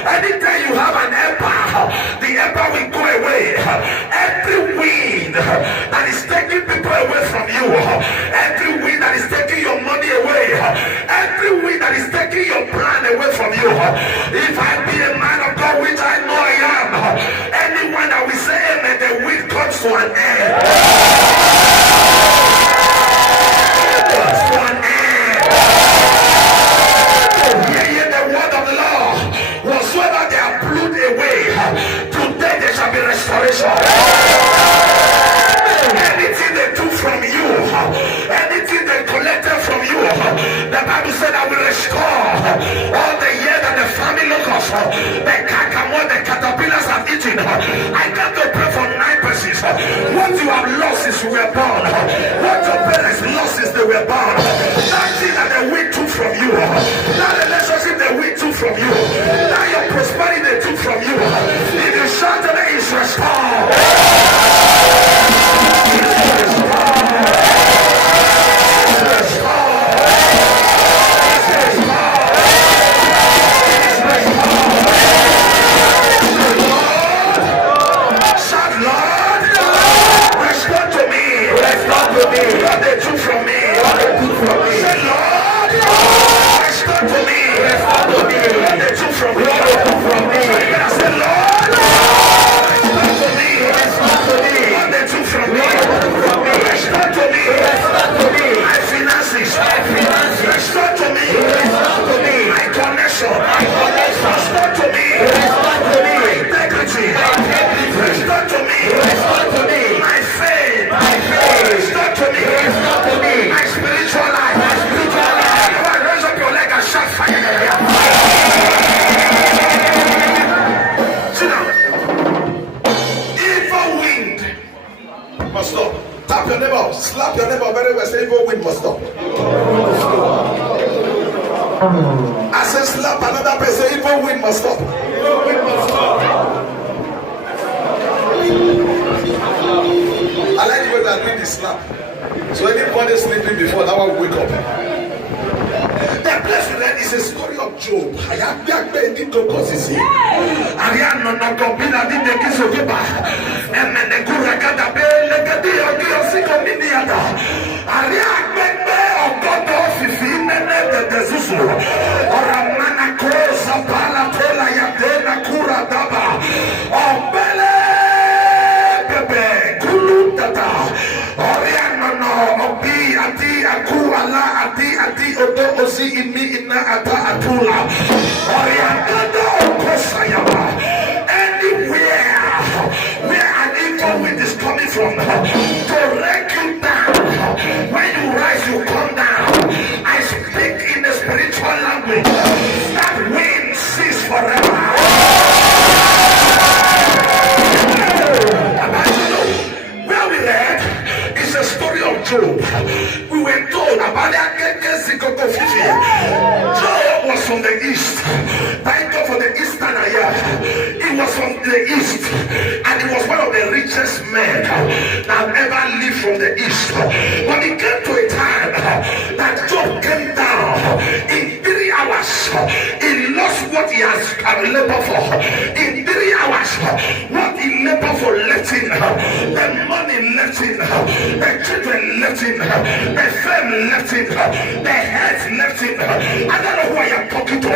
Anytime you have an empire, the empire will go away. Every wind that is taking people away from you, every wind that is taking your money away, every wind that is taking your plan away from you, if I be a man of God, which I know I am, anyone that will say amen, the wind comes to an end. Comes to an end. Hear the word of the Lord. Whatsoever they have blew away, today there shall be restoration. Anything they took from you, anything they collected from you, the Bible said I will restore all the years that the family locusts, the catamount, the caterpillars have eaten. I got to pray for 9 persons. What you have lost is you were born. What your parents lost is they were born. That thing that the wind took from you, that relationship the wind took from you. That your prosperity they took from you. If you shout today, it's restored. What they took from me, what they took from me. Say, Lord, restore to me, restore to me. What they took from me, what they took from me. Say, Lord, restore to me, restore to me. What they took from me, what they took from me. Restore to me, restore to me. My finances, restore to me, restore to me. My connection, restore to me, restore to me. My integrity, restore to me, restore to me. My faith, restore to me, restore to me. My spiritual life, my spiritual life. Come on, raise up your leg and shout fire. Sit down. Evil wind must stop. Tap your neighbor, slap your neighbor very well. Say evil wind must stop. I said slap another person. Evil wind must stop. Evil wind must stop. I like the way that doing the slap. So anybody sleeping before that one will wake up. The place we read is a story of Job. I have been bending to causes here. Ariano no combina di de kiso kiba. Emene kurakada be legadi odio siko miniata. Ariak bebe ogodo fifi nene de dezuzu. Oramana kosa pala tola ya dena kura daba. Obele bebe kulutata. Oriano no obi ati akuala ati odo ozi imi ina ata atula. Oriano no kosayama. Anywhere where an evil wind is coming from to wreck you down. When you rise, you come down. I speak in the spiritual language. That wind cease forever. Where we read is a story of Job. We were told about the Job was from the east. Thank God for the eastern area. He was from the east, and he was one of the richest men that ever lived from the east. But it came to a time that Job came down in 3 hours. He lost what he has labored for. In 3 hours, what he labored for left him. The money left him. The children left him. The fame left him. The health left him. I don't know who I am talking to. I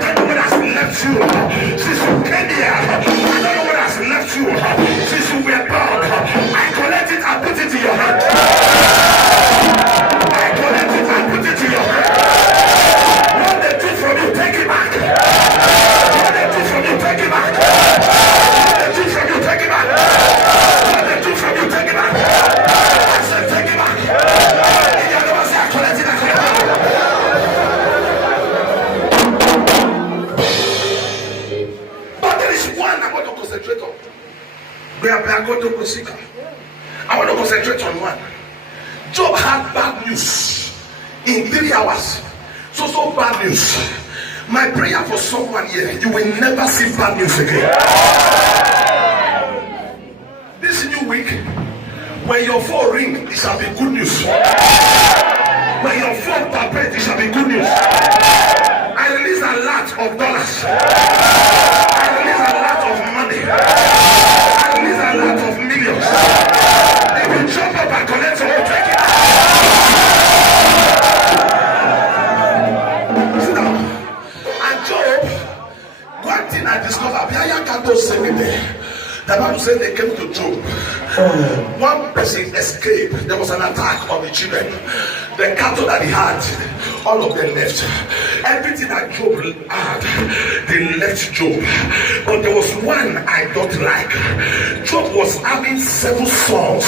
don't know what has left you since you came here. I don't know what has left you since you were born. I collect it and put it in your hand. I collect it and put it in your hand. What they took from you, take it back. What they took from you, take it back. What they took from you, take it back. What they took from you, take it back. I said, take it back. If you never say, I collect it, I collect it. But there is one I want to concentrate on. I want to concentrate on one. Job had bad news in 3 hours. So bad news. My prayer for someone here, you will never see bad news again. This new week, when your phone ring, it shall be good news. When your phone vibrate, it shall be good news. I release a lot of dollars. I release a lot of money. I release a lot of millions. They will jump up and collect all, take it. Sit down. And Job, one thing I discovered, the Bible said they came to Job. One person escaped. There was an attack on the children. The cattle that he had, all of them left. Everything that Job had, they left Job. But there was one I don't like. Job was having 7 sons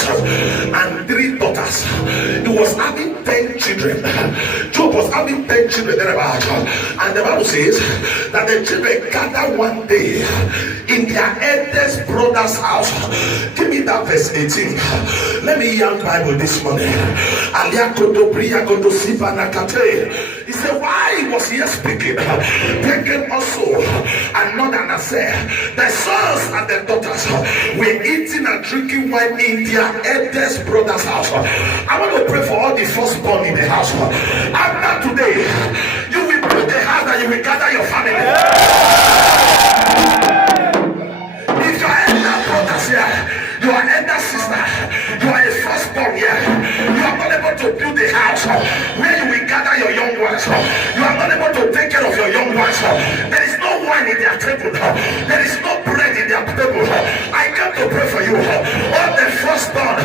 and 3 daughters. He was having 10 children. Job was having 10 children thereabout. And the Bible says that the children gathered one day in their eldest brother's house. Give me that verse 18. Let me hear Bible this morning. He said, while he was here speaking, there came also another and said, the sons and the daughters were eating and drinking wine in their eldest brother's house. I want to pray for all the firstborn in the house. After today, you will build the house and you will gather your family. If you are elder brothers here, you are elder sister, you are a firstborn here, you are not able to build a house where you will gather your young ones. You are not able to take care of your young ones. There is no wine in their table. There is no bread in their table. I came to pray for you. All the firstborn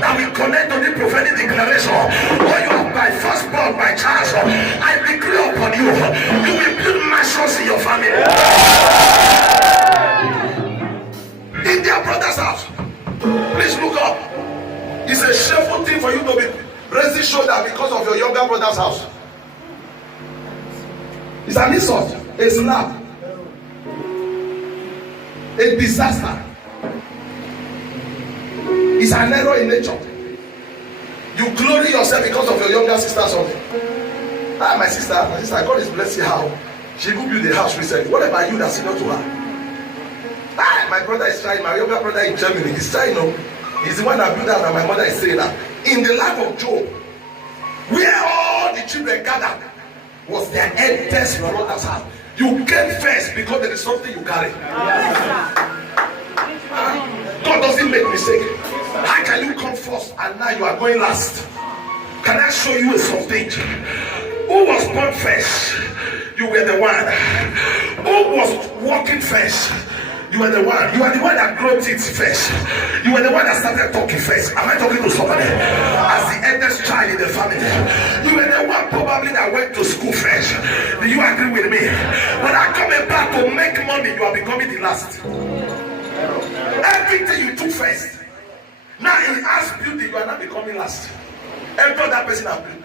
that will connect to the prophetic declaration. Or you are by firstborn by chance. I decree upon you. You will build mansions in your family. In their brother's house. Please look up. It's a shameful thing for you to be raising shoulder because of your younger brother's house. It's an insult, a slap, a disaster. It's an error in nature. You glory yourself because of your younger sister's something. My sister, God is blessing her. She will build a house recently. What about you that's senior to her? My brother is trying, my younger brother in Germany, he's trying, he's the one that built that, and my mother is saying that. In the life of Job, where all the children gathered was their eldest brother's house. You came first because there is something you carry. God doesn't make mistake. How can you come first and now you are going last? Can I show you something? Who was born first? You were the one. Who was walking first? You were the one. You are the one that grew it first. You were the one that started talking first. Am I talking to somebody? As the eldest child in the family. You were the one probably that went to school first. Do you agree with me? When I come back to make money, you are becoming the last. Everything you took first. Now in house building, you are not becoming last. Every other person has built.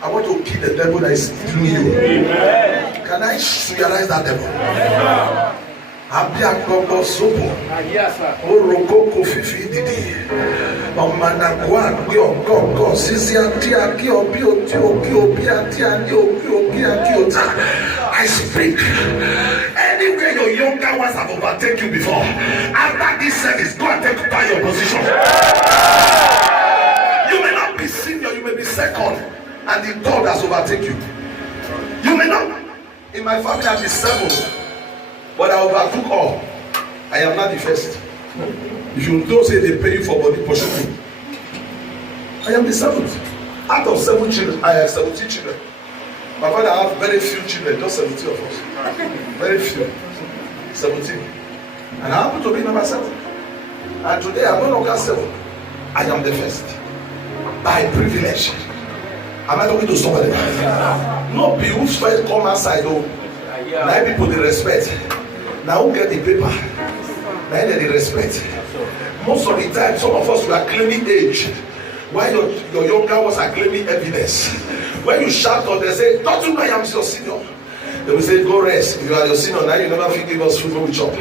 I want to kill the devil that is through you. Amen. Can I realize that devil? Abiakobo sopo orokoko fifi didi omanagwa gbe ogogo sisi ati aki obi oti obi ati ani obi aki ota. I speak anywhere your younger ones have overtaken you before, after this service go and take back your position. You may not be senior, you may be second, and the third has overtaken you. You may not. In my family I be seventh, but I overtook all. I am not the first. If you don't say they pay you for body portion, I am the seventh. Out of 7 children, I have 17 children. My father have very few children, just 17 of us. Very few. 17. And I happen to be number 7. And today I'm no longer 7. I am the first. By privilege. Am I talking to somebody? No, be who's first come outside though. Now people they respect. Now who get the paper? Now they respect. Most of the time, some of us were claiming age, while your younger ones are claiming evidence. When you shout out, they say, "Don't you know I am your senior?" They will say, "Go rest. You are your senior. Now you never give us food when we chop."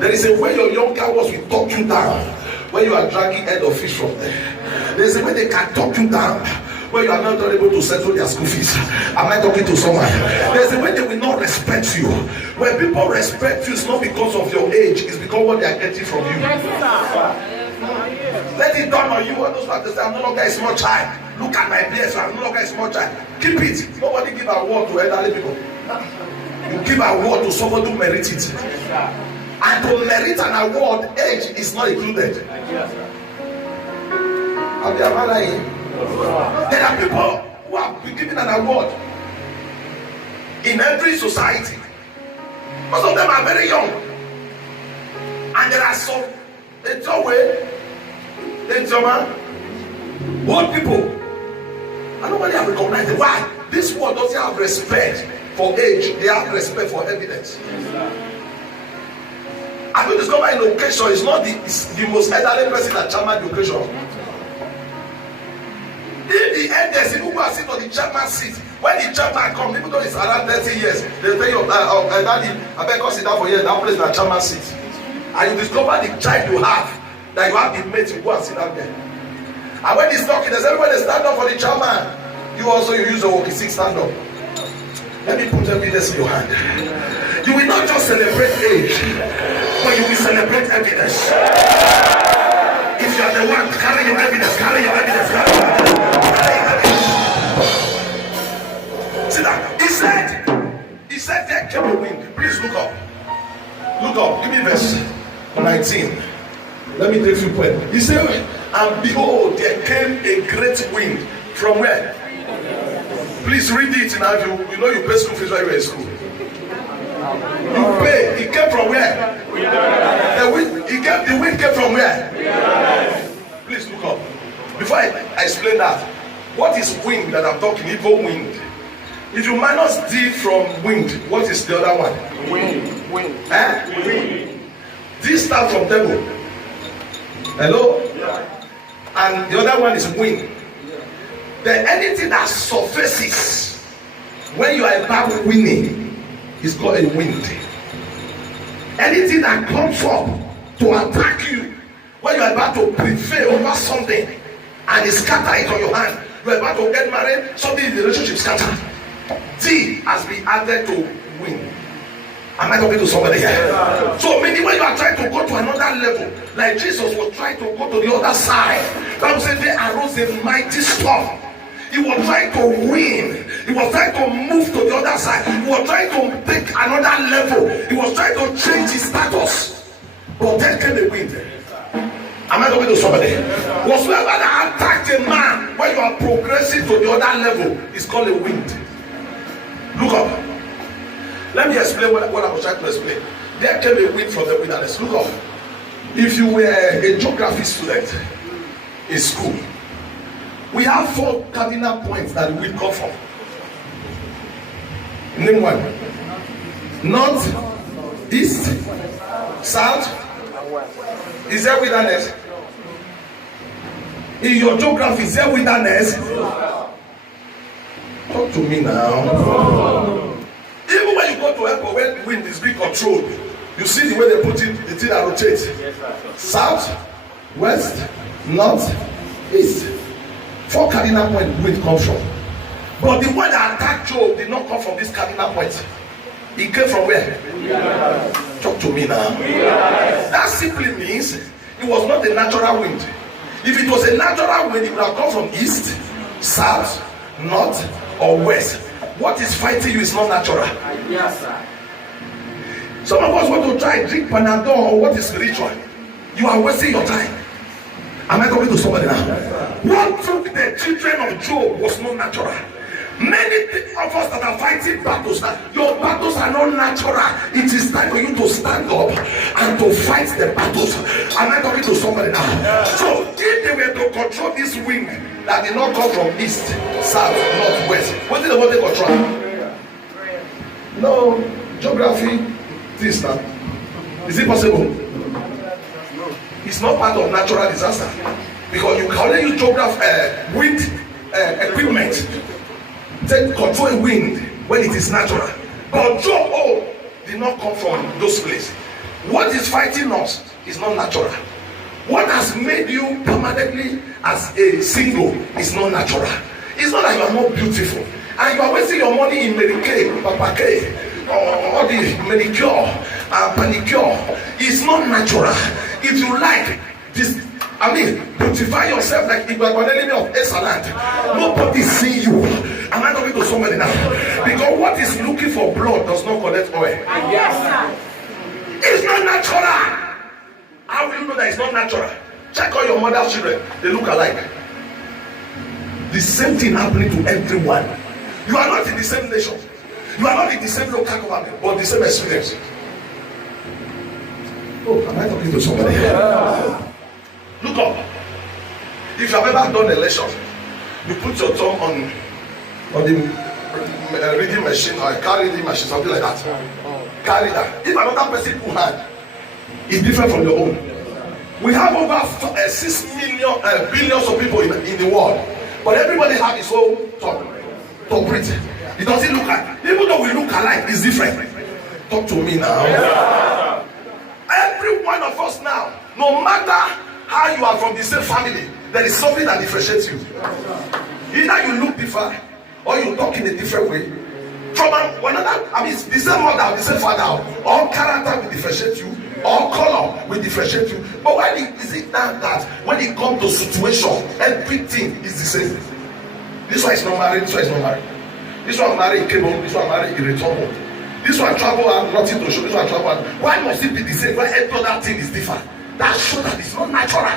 There is a way your younger ones will talk you down when you are dragging head of fish from there. There is a way they can talk you down when you are not able to settle their school fees. Am I talking to someone? There's a way they will not respect you. When people respect you, it's not because of your age, it's because what they are getting from you. Let it dawn on you. What those people say, I'm no longer a small child. Look at my beard, so I'm no longer a small child. Keep it. Nobody give an award to elderly people. You give an award to someone who merits it. And to merit an award, age is not included. There are people who have been given an award in every society. Most of them are very young. And there are some old people. And nobody has recognized it. Why? This world doesn't have respect for age. They have respect for evidence. I will discover in location is not the most elderly person that chairman the occasion. If the elders, people who are sitting on the chairman seat, when the chairman comes, even though it's around 30 years, they tell you, Daddy, I beg you sit down for years, that place is the chairman seat. And you discover the child you have, that you have the mate, you go and sit down there. And when he's talking, there's everybody stand up for the chairman. You also, you use your walking stick, stand up. Let me put evidence in your hand. You will not just celebrate age, but you will celebrate evidence. If you are the one, carry your evidence, carry your evidence, carry your evidence. See that? He said there came a wind. Please look up. Look up. Give me verse 19. Let me take you point. He said, and behold, there came a great wind. From where? Please read it now. You know you pay school fees while you were in school. You pay. It came from where? The wind came from where? Please look up. Before I explain that, what is wind that I'm talking? Evil wind. If you minus D from wind, what is the other one? Wind. Wind. D starts from devil. Hello? And the other one is wind. Then anything that surfaces when you are about winning is called a wind. Anything that comes up to attack you when you are about to prevail over something and it scatter it on your hand, you are about to get married, something in the relationship scatter. D has been added to win. Am I talking to somebody here? So meaning when you are trying to go to another level, like Jesus was trying to go to the other side, Bible said there arose a mighty storm. He was trying to win. He was trying to move to the other side. He was trying to take another level. He was trying to change his status. But then came the wind. Am I talking to somebody? Whatsoever that attacked a man when you are progressing to the other level is called a wind. Look up. Let me explain what I was trying to explain. There came a wind from the wilderness. Look up. If you were a geography student in school, we have 4 cardinal points that the wind come from. Name one. North, east, south. Is there wilderness? In your geography, is there wilderness? Talk to me now. Even when you go to airport where the wind is being controlled, you see the way they put it, the thing that rotates. South, west, north, east. 4 cardinal points wind comes from. But the one that attacked Job did not come from this cardinal point. It came from where? Talk to me now. That simply means it was not a natural wind. If it was a natural wind, it would have come from east, south, north, or west. What is fighting you is not natural. Yes, sir. Some of us want to try drink Panadol or what is spiritual. You are wasting your time. Am I talking to somebody now? What took the children of Job was not natural. Many of us that are fighting battles, your battles are not natural. It is time for you to stand up and to fight the battles. Am I talking to somebody now? So if they were to control this wind that did not come from east, south, north, west, what did they want to control? No, geography, this now. Is it possible? It's not part of natural disaster because you can only use wind equipment to control a wind when it is natural. But Job did not come from those places. What is fighting us is not natural. What has made you permanently as a single is not natural. It's not that you are more beautiful and you are wasting your money in Mary Kay, Papa K, or the manicure and panicure. It's not natural. If you like this, beautify yourself like if you are an enemy of Esaland. Nobody see you. Am I talking to somebody now? Because what is looking for blood does not collect oil. Yes, sir. It's not natural. How will you know that it's not natural? Check all your mother's children. They look alike. The same thing happening to everyone. You are not in the same nation. You are not in the same local government, but the same experience. Oh, am I talking to somebody here? Look up. If you have ever done election, you put your thumb on the reading machine or carry reading machine, something like that. Carry that. If another person put hand, it's different from your own. We have over 6 million billions of people in the world, but everybody has his own thumb to print. It doesn't look like, even though we look alike, it's different. Talk to me now. Every one of us now, no matter how you are from the same family, there is something that differentiates you. Either you look different or you talk in a different way. From another, I mean, the same mother, the same father, all character will differentiate you, all color will differentiate you. But why is it that when it comes to situation, everything is the same? This one is not married, this one is not married. This one married, came home, this one married, he returned home. This one travel and nothing to show, this one travel and why must it be the same when every other thing is different? That shows that it's not natural.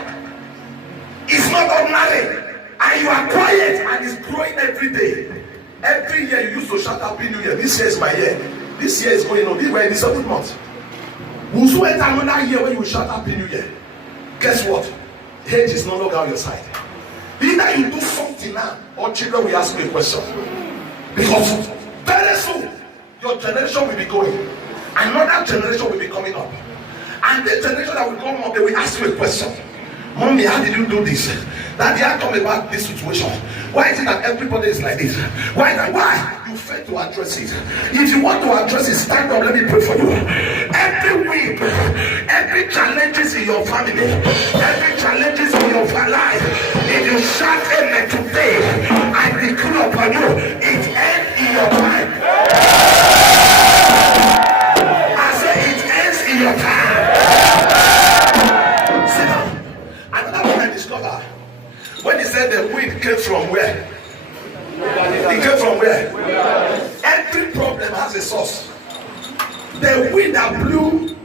It's not ordinary. And you are quiet and it's growing every day. Every year you used to shout Happy New Year. This year is my year. This year is going on. This way, this 7th month. Whosoever another year when you shout Happy New Year, guess what? Age is no longer on your side. Either you do something now, or children will ask you a question. Because very soon, your generation will be going. Another generation will be coming up. And the generation that will come up, they will ask you a question. Mommy, how did you do this? Daddy, how come about this situation? Why is it that everybody is like this? Why? You fail to address it. If you want to address it, stand up, let me pray for you. Every week, every challenges in your family, every challenges in your life, if you shout amen today, I decree upon you, it ends in your time. I say it ends in your time. Sit down. Another one I discovered, when he said the wind came from where? It came from where? Every problem has a source. The wind that blew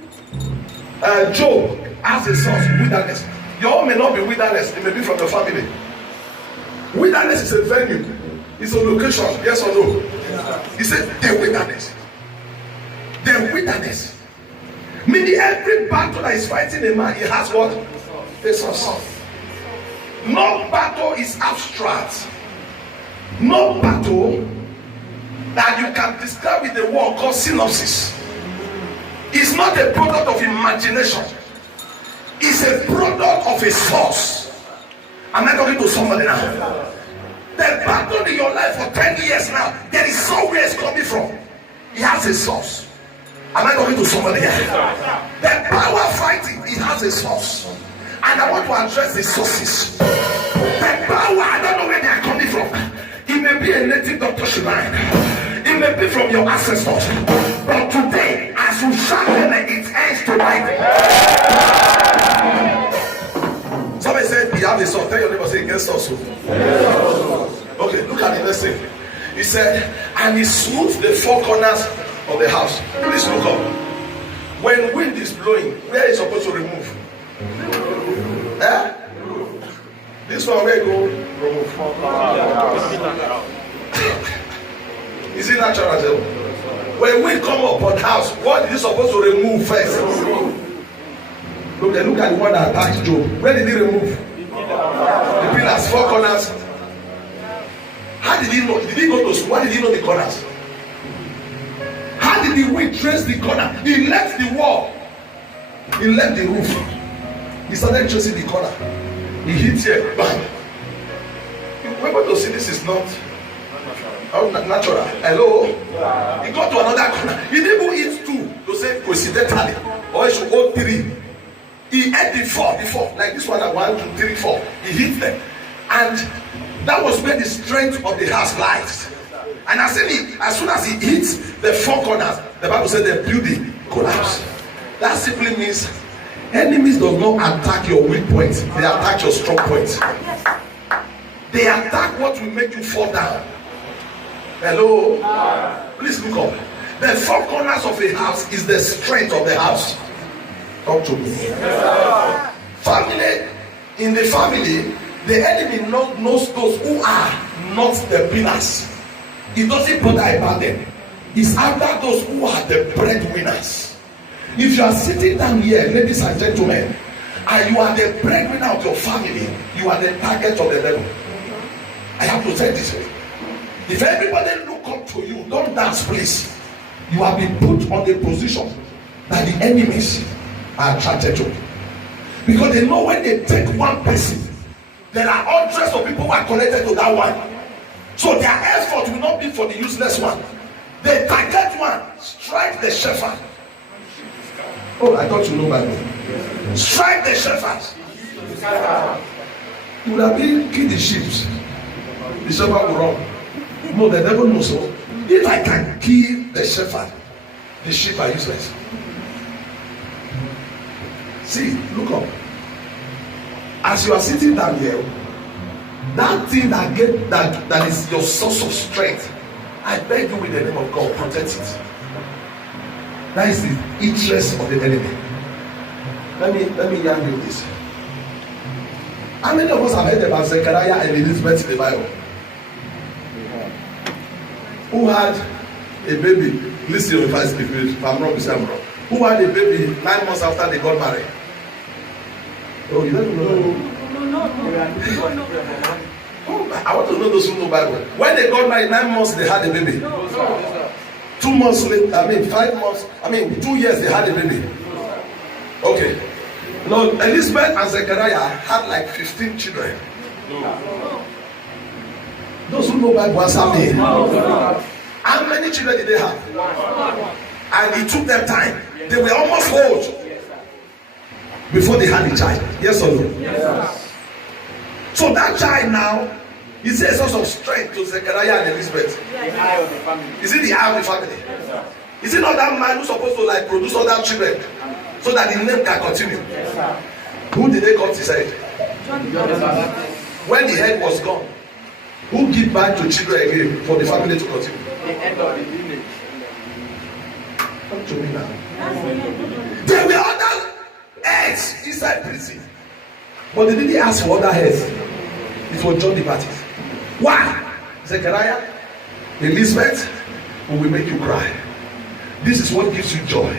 Job has a source, wilderness. Your own may not be wilderness, it may be from your family. Wilderness is a venue, it's a location, yes or no? He said the wilderness. The wilderness. Meaning every battle that is fighting a man, he has what? A source. No battle is abstract. No battle that you can describe with the word called synopsis. It's not a product of imagination. It's a product of a source. Am I talking to somebody now? The battle in your life for 10 years now, there is somewhere it's coming from. It has a source. Am I talking to somebody here? The power fighting, it has a source. And I want to address the sources. The power, I don't know where they are coming from. It may be a native doctor shrine. It may be from your ancestors. But today, as you shout them, it ends tonight. Somebody said, he have a source. Tell your neighbor, say, against us. Okay, look at the next thing. He said, and he smoothed the four corners of the house. Please look up. When wind is blowing, where is supposed to remove? Eh? This one where go remove. Is it natural? When wind come up on the house, what is he supposed to remove first? Look at the one that attacked Job. Where did he remove? The pillars, four corners. How did he know? Did he go to? Why did he know the corners? How did the wind trace the corner? He left the wall. He left the roof. He started tracing the corner. He hit here. Bang. Remember to see this is not natural. Hello? He got to another corner. He didn't even hit two to say coincidentally. Or he should hold three. He hit the four before. Like this one at 1, 2, 3, 4. He hit them. And that was where the strength of the house lies. And as soon as he hits the four corners, the Bible said the building collapsed. That simply means enemies does not attack your weak points, they attack your strong points. They attack what will make you fall down. Hello? Please look up. The four corners of a house is the strength of the house. Talk to me. Family, in the family, the enemy knows those who are not the pillars. It doesn't bother about them. It's after those who are the breadwinners. If you are sitting down here, ladies and gentlemen, and you are the breadwinner of your family, you are the target of the devil. I have to say this way. If everybody look up to you, don't dance, please. You have been put on the position that the enemies are attracted to. Because they know when they take one person, there are hundreds of people who are connected to that one. So their effort will not be for the useless one. They target one, strike the shepherd. Oh, I thought you know Bible. Strike the shepherd. You would have been kill the sheep. The shepherd will run. No, the devil knows so. If I can kill the shepherd, the sheep are useless. See, look up. As you are sitting down here, that thing that is your source of strength, I beg you with the name of God, protect it. That is the interest of the enemy. Let me yarn you this. How many of us have heard about Zechariah and Elizabeth in the Bible? Who had a baby? Listen, if I'm wrong, say I'm wrong. Who had a baby 9 months after they got married? Oh, you don't know? Oh, I want to know those who know Bible. When they got married, 9 months they had a baby. 2 months later, 5 months, 2 years they had a baby. Okay. Now, Elizabeth and Zechariah had like 15 children. Those who know Bible answer me. How many children did they have? And it took them time. They were almost old before they had a child. Yes or no? Yes. So that child now is a source of strength to Zechariah and Elizabeth. The eye of the family. Is it the eye of the family? Yes, is it not that man who's supposed to like produce other children so that the name can continue? yes, Who did they cut his head? When the head was gone, who give back to children again for the family to continue? the end of the village. Come to me now. There were other heads inside prison, but they didn't ask for other heads. It was John the Baptist. Why? Zechariah, Elizabeth, we will make you cry. This is what gives you joy.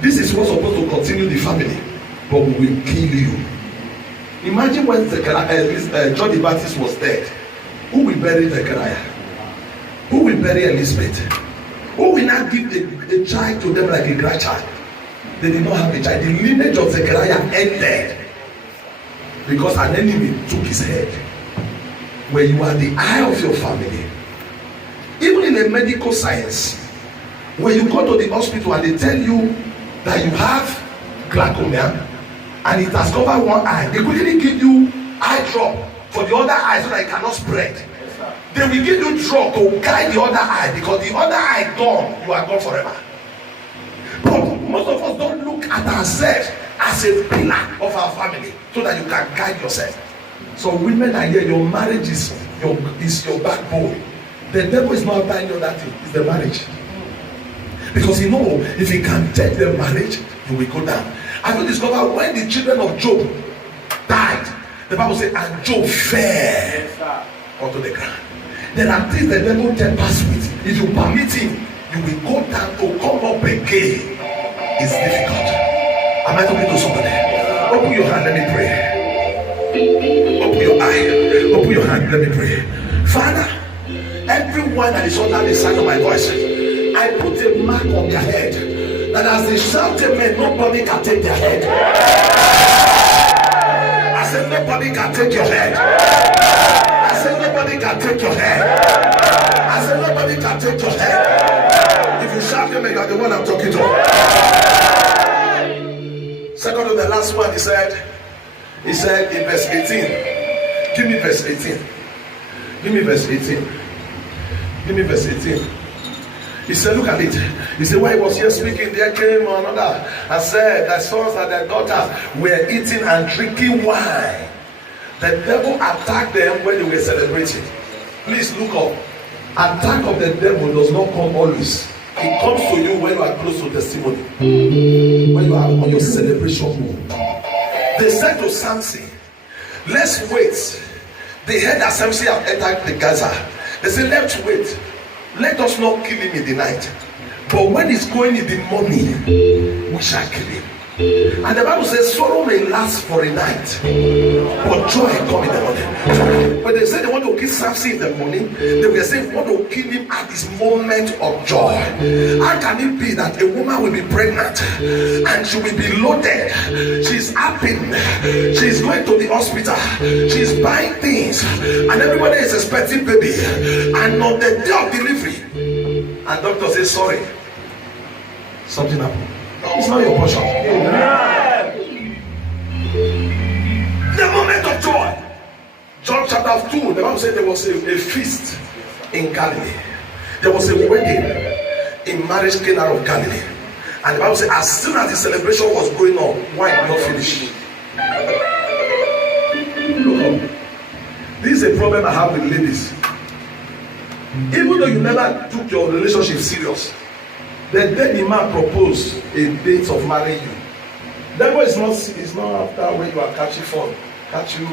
This is what's supposed to continue the family, but we will kill you. Imagine when John the Baptist was dead. Who will bury Zechariah? Who will bury Elizabeth? Who will not give a child to them like a grandchild? They did not have a child. The lineage of Zechariah ended because an enemy took his head. Where you are the eye of your family. Even in a medical science, when you go to the hospital and they tell you that you have glaucoma and it has covered one eye, they quickly give you eye drop for the other eye so that it cannot spread. They will give you drug to guide the other eye, because the other eye gone, you are gone forever. But most of us don't look at ourselves as a pillar of our family so that you can guide yourself. So women are here, your marriage is your backbone. The devil is not buying you that thing, it's the marriage. Because you know, if he can take the marriage, you will go down. Have you discovered when the children of Job died, the Bible says, and Job fell onto the ground. There are things the devil tempers with. If you permit him, you will go down. To come up again is difficult. Am I talking to somebody? Open your hand, let me pray. Open your eye, open your hand, let me pray. Father, everyone that is under the sound of my voice, I put a mark on their head, that as they shout amen, nobody can take their head. I said nobody can take your head. I said nobody can take your head. I said nobody can take your head. If you shout amen, you are the one I'm talking to. Second to the last one, he said in verse 18, give me verse 18. Give me verse 18. Give me verse 18. He said, look at it. He said, while he was here speaking, there came another and said, their sons and their daughters were eating and drinking wine. The devil attacked them when they were celebrating. Please look up. Attack of the devil does not come always. It comes to you when you are close to testimony. When you are on your celebration mood. They said to Samson, let's wait. They heard that Samson had entered the Gaza. They said, let's wait. Let us not kill him in the night. But when he's going in the morning, we shall kill him. And the Bible says, sorrow may last for a night, but joy come in the morning. When they said they want to kill Samson in the morning, they were saying want to kill him at this moment of joy. How can it be that a woman will be pregnant and she will be loaded? She's happy. She's going to the hospital. She's buying things, and everybody is expecting baby. And on the day of delivery, and doctor says sorry, something happened. It's not your portion. The moment of joy. John chapter 2, the Bible said there was a feast in Galilee. There was a wedding in marriage Cana of Galilee. And the Bible says, as soon as the celebration was going on, wine did not finish. Look up. This is a problem I have with ladies. Even though you never took your relationship serious, the day the man proposed a date of marrying you, that boy is not after when you are catching fun. Catch you,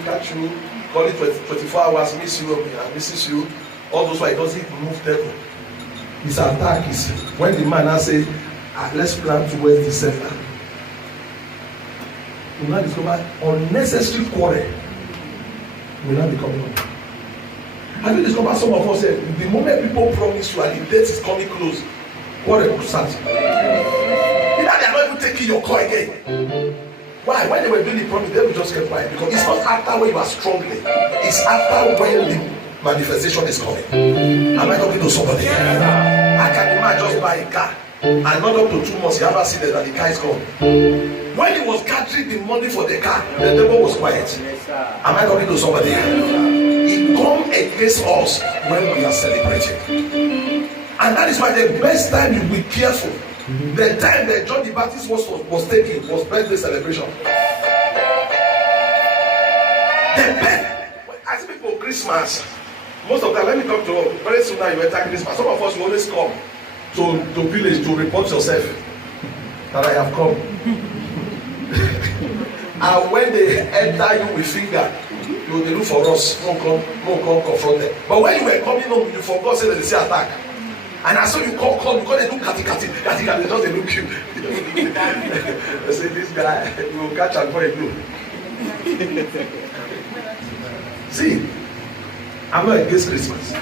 call it 24 hours, miss you, and misses you. All those why it doesn't move devil. His attack is when the man now say, let's plan towards December. You now discover unnecessary quarrel will not be coming up. Have you discovered some of us say the moment people promise you and the date is coming close, quarrel will start. Either they are not even taking your call again. Why? When they were doing the promise, they will just keep quiet because it's not after when you are strongly, it's after when the manifestation is coming. Am I talking to somebody? I can imagine just buy a car and not up to 2 months you ever see that the car is gone. When he was gathering the money for the car, the devil was quiet. Am I talking to somebody? It comes against us when we are celebrating. And that is why the best time you be careful. The time that John the Baptist was taking was birthday celebration. The best. I see people Christmas. Most of them, let me talk to you. Very soon now you enter Christmas. Some of us will always come to village to report yourself that I have come. And when they enter you with finger, they look for us. No come confront them. But when you were coming home, you forgot say that they say attack. And as soon you call, because they do kati, they just they look you. They say this guy, you will catch and for a blue. See, I'm not against Christmas.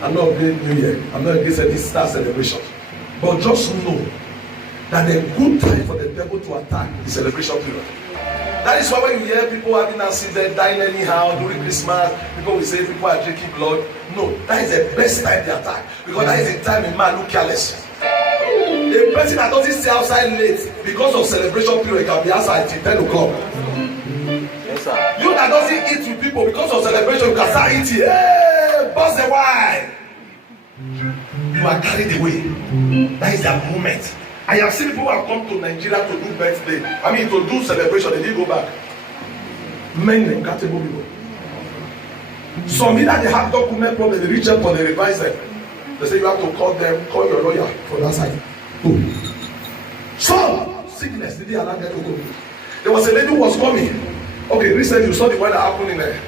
I'm not against New Year. I'm not against any star celebration. But just know that a good time for the devil to attack the celebration period. That is why when you hear people having accidents, dying anyhow during Christmas, people will say people are drinking blood. No, that is the best time to attack because that is the time a man look careless. A person that doesn't stay outside late because of celebration period can be outside till 10 o'clock. Yes, sir. You that doesn't eat with people because of celebration, you can start eating. Hey, bust the wine. You are carried away. That is the moment. I have seen people who have come to Nigeria to do birthday. To do celebration. They didn't go back. Many incredible people. Some either they have document problem, they reach out or they revise them. They say you have to call your lawyer for that side. Some sickness didn't allow them to go. There was a lady who was coming. Okay, recently you saw the one that happened in there.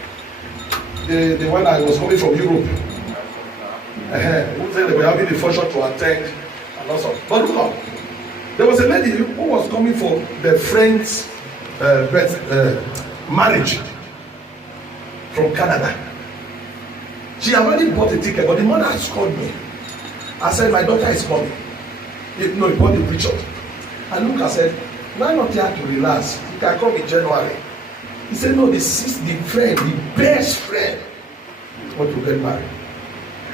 The one that was coming from Europe. Who said they were having the fortune to attend and also. But look up. There was a lady who was coming for the friend's marriage from Canada. She had already bought a ticket, but the mother has called me. I said, my daughter is coming. He bought the preacher. And look, I said, why not here to relax? You can come in January. He said, no, this is the friend, the best friend, want to get married.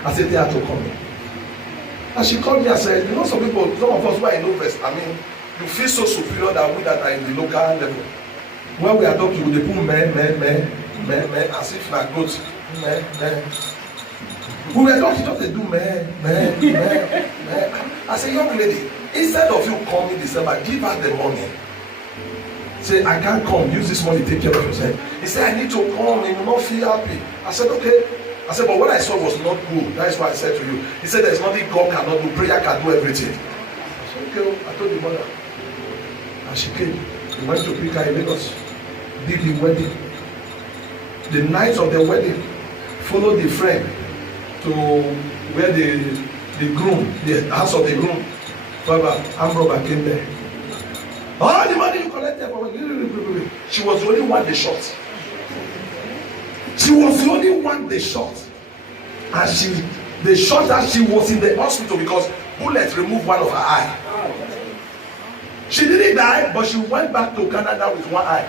I said, they have to come in. And she called me and said, some people, some of us who are in Novest, you feel so superior than we that are in the local level. When we are talking, they put men, as if like goats. Men. We were talking, just they do men. I said, young lady, instead of you coming December, give her the money. Say, I can't come, use this money, take care of yourself. He said, I need to come, he will not feel happy. I said, okay. I said, but what I saw was not good. That is why I said to you. He said, there's nothing God cannot do. Prayer can do everything. I said, okay, I told the mother. And she came. We went to pick her in Lagos. Did the wedding. The night of the wedding, followed the friend to where the groom, the house of the groom, Baba Amroba came there. Oh, the money you collected. She was the only one they shot. She was the only one they shot. And they shot her. She was in the hospital because bullets removed one of her eye. She didn't die, but she went back to Canada with one eye.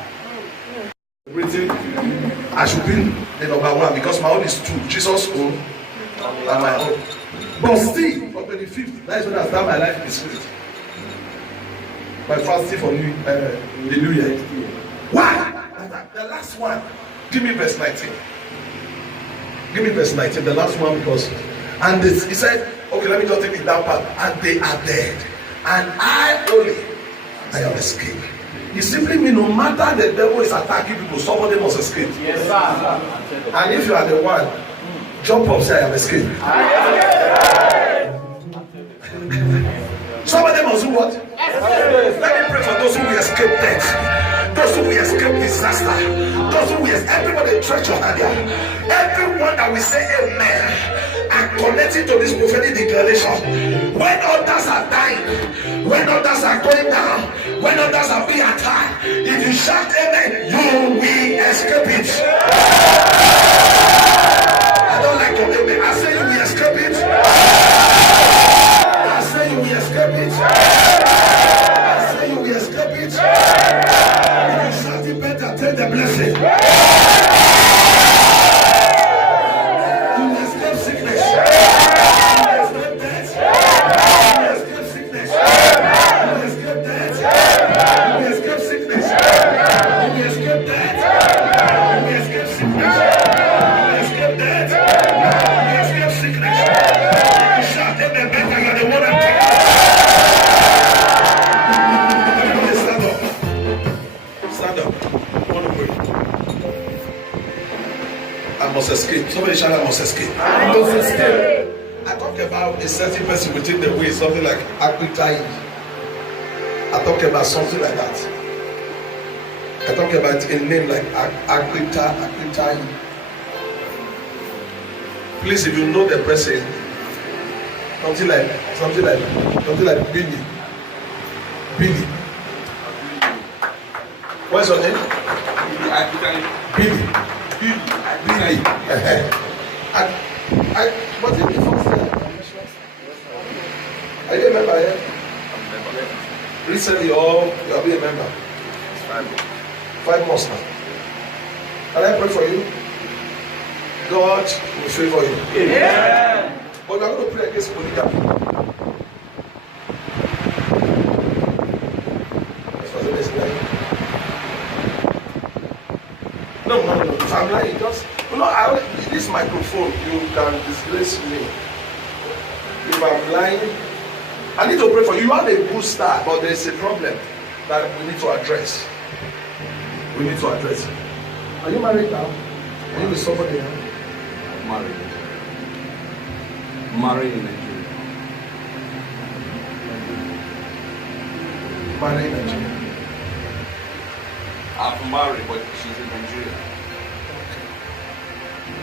I should be the number one because my own is 2. Jesus' own and my own. But still, for 25th, that is when I start my life in the spirit. My fasting for the New Year. Why? The last one. Give me verse 19. Give me verse 19, the last one, because he said, Okay, let me just take it down part. And they are dead. And I have escaped. It simply means no matter the devil is attacking people, somebody must escape. Yes, sir. And if you are the one, jump up, say I have escaped. Somebody must do what? Let me pray for those who will escape death, those who will escape disaster, those who will escape. Everybody stretch your hand here. Everyone that will say amen and connect it to this prophetic declaration. When others are dying, when others are going down, when others are being attacked, if you shout amen, you will escape it. I don't like your amen. I say you will escape it. I say you will escape it. I say you will escape it. If you shout it better, take the blessing. You will escape sickness. You will escape death. You will escape sickness. You will escape death. You will escape sickness. You will escape death. You will escape sickness. You will escape death. You will escape sickness. You shout it better. You are the one I'm talking about. Everybody stand up. Stand up. I want to pray. I must escape. Somebody shout, I must escape. I must escape. I talk about a certain person within the way, something like Aquitai. I talk about something like that. I talk about a name like Aquitai. Please, if you know the person, something like Billy. Billy. What's your name? Billy. What's your name? Are you a member here? Recently, or you have been a member? 5 months now. Can I pray for you? God will favor you. Yeah. But we are going to pray against polygamy. No. If I'm lying, just this microphone, you can disgrace me. If I'm lying, I need to pray for you. You are a good star, but there is a problem that we need to address. We need to address it. Are you married now? Are you with somebody now? Married. Married in Nigeria. Married in Nigeria. I'm married, but she's in Nigeria.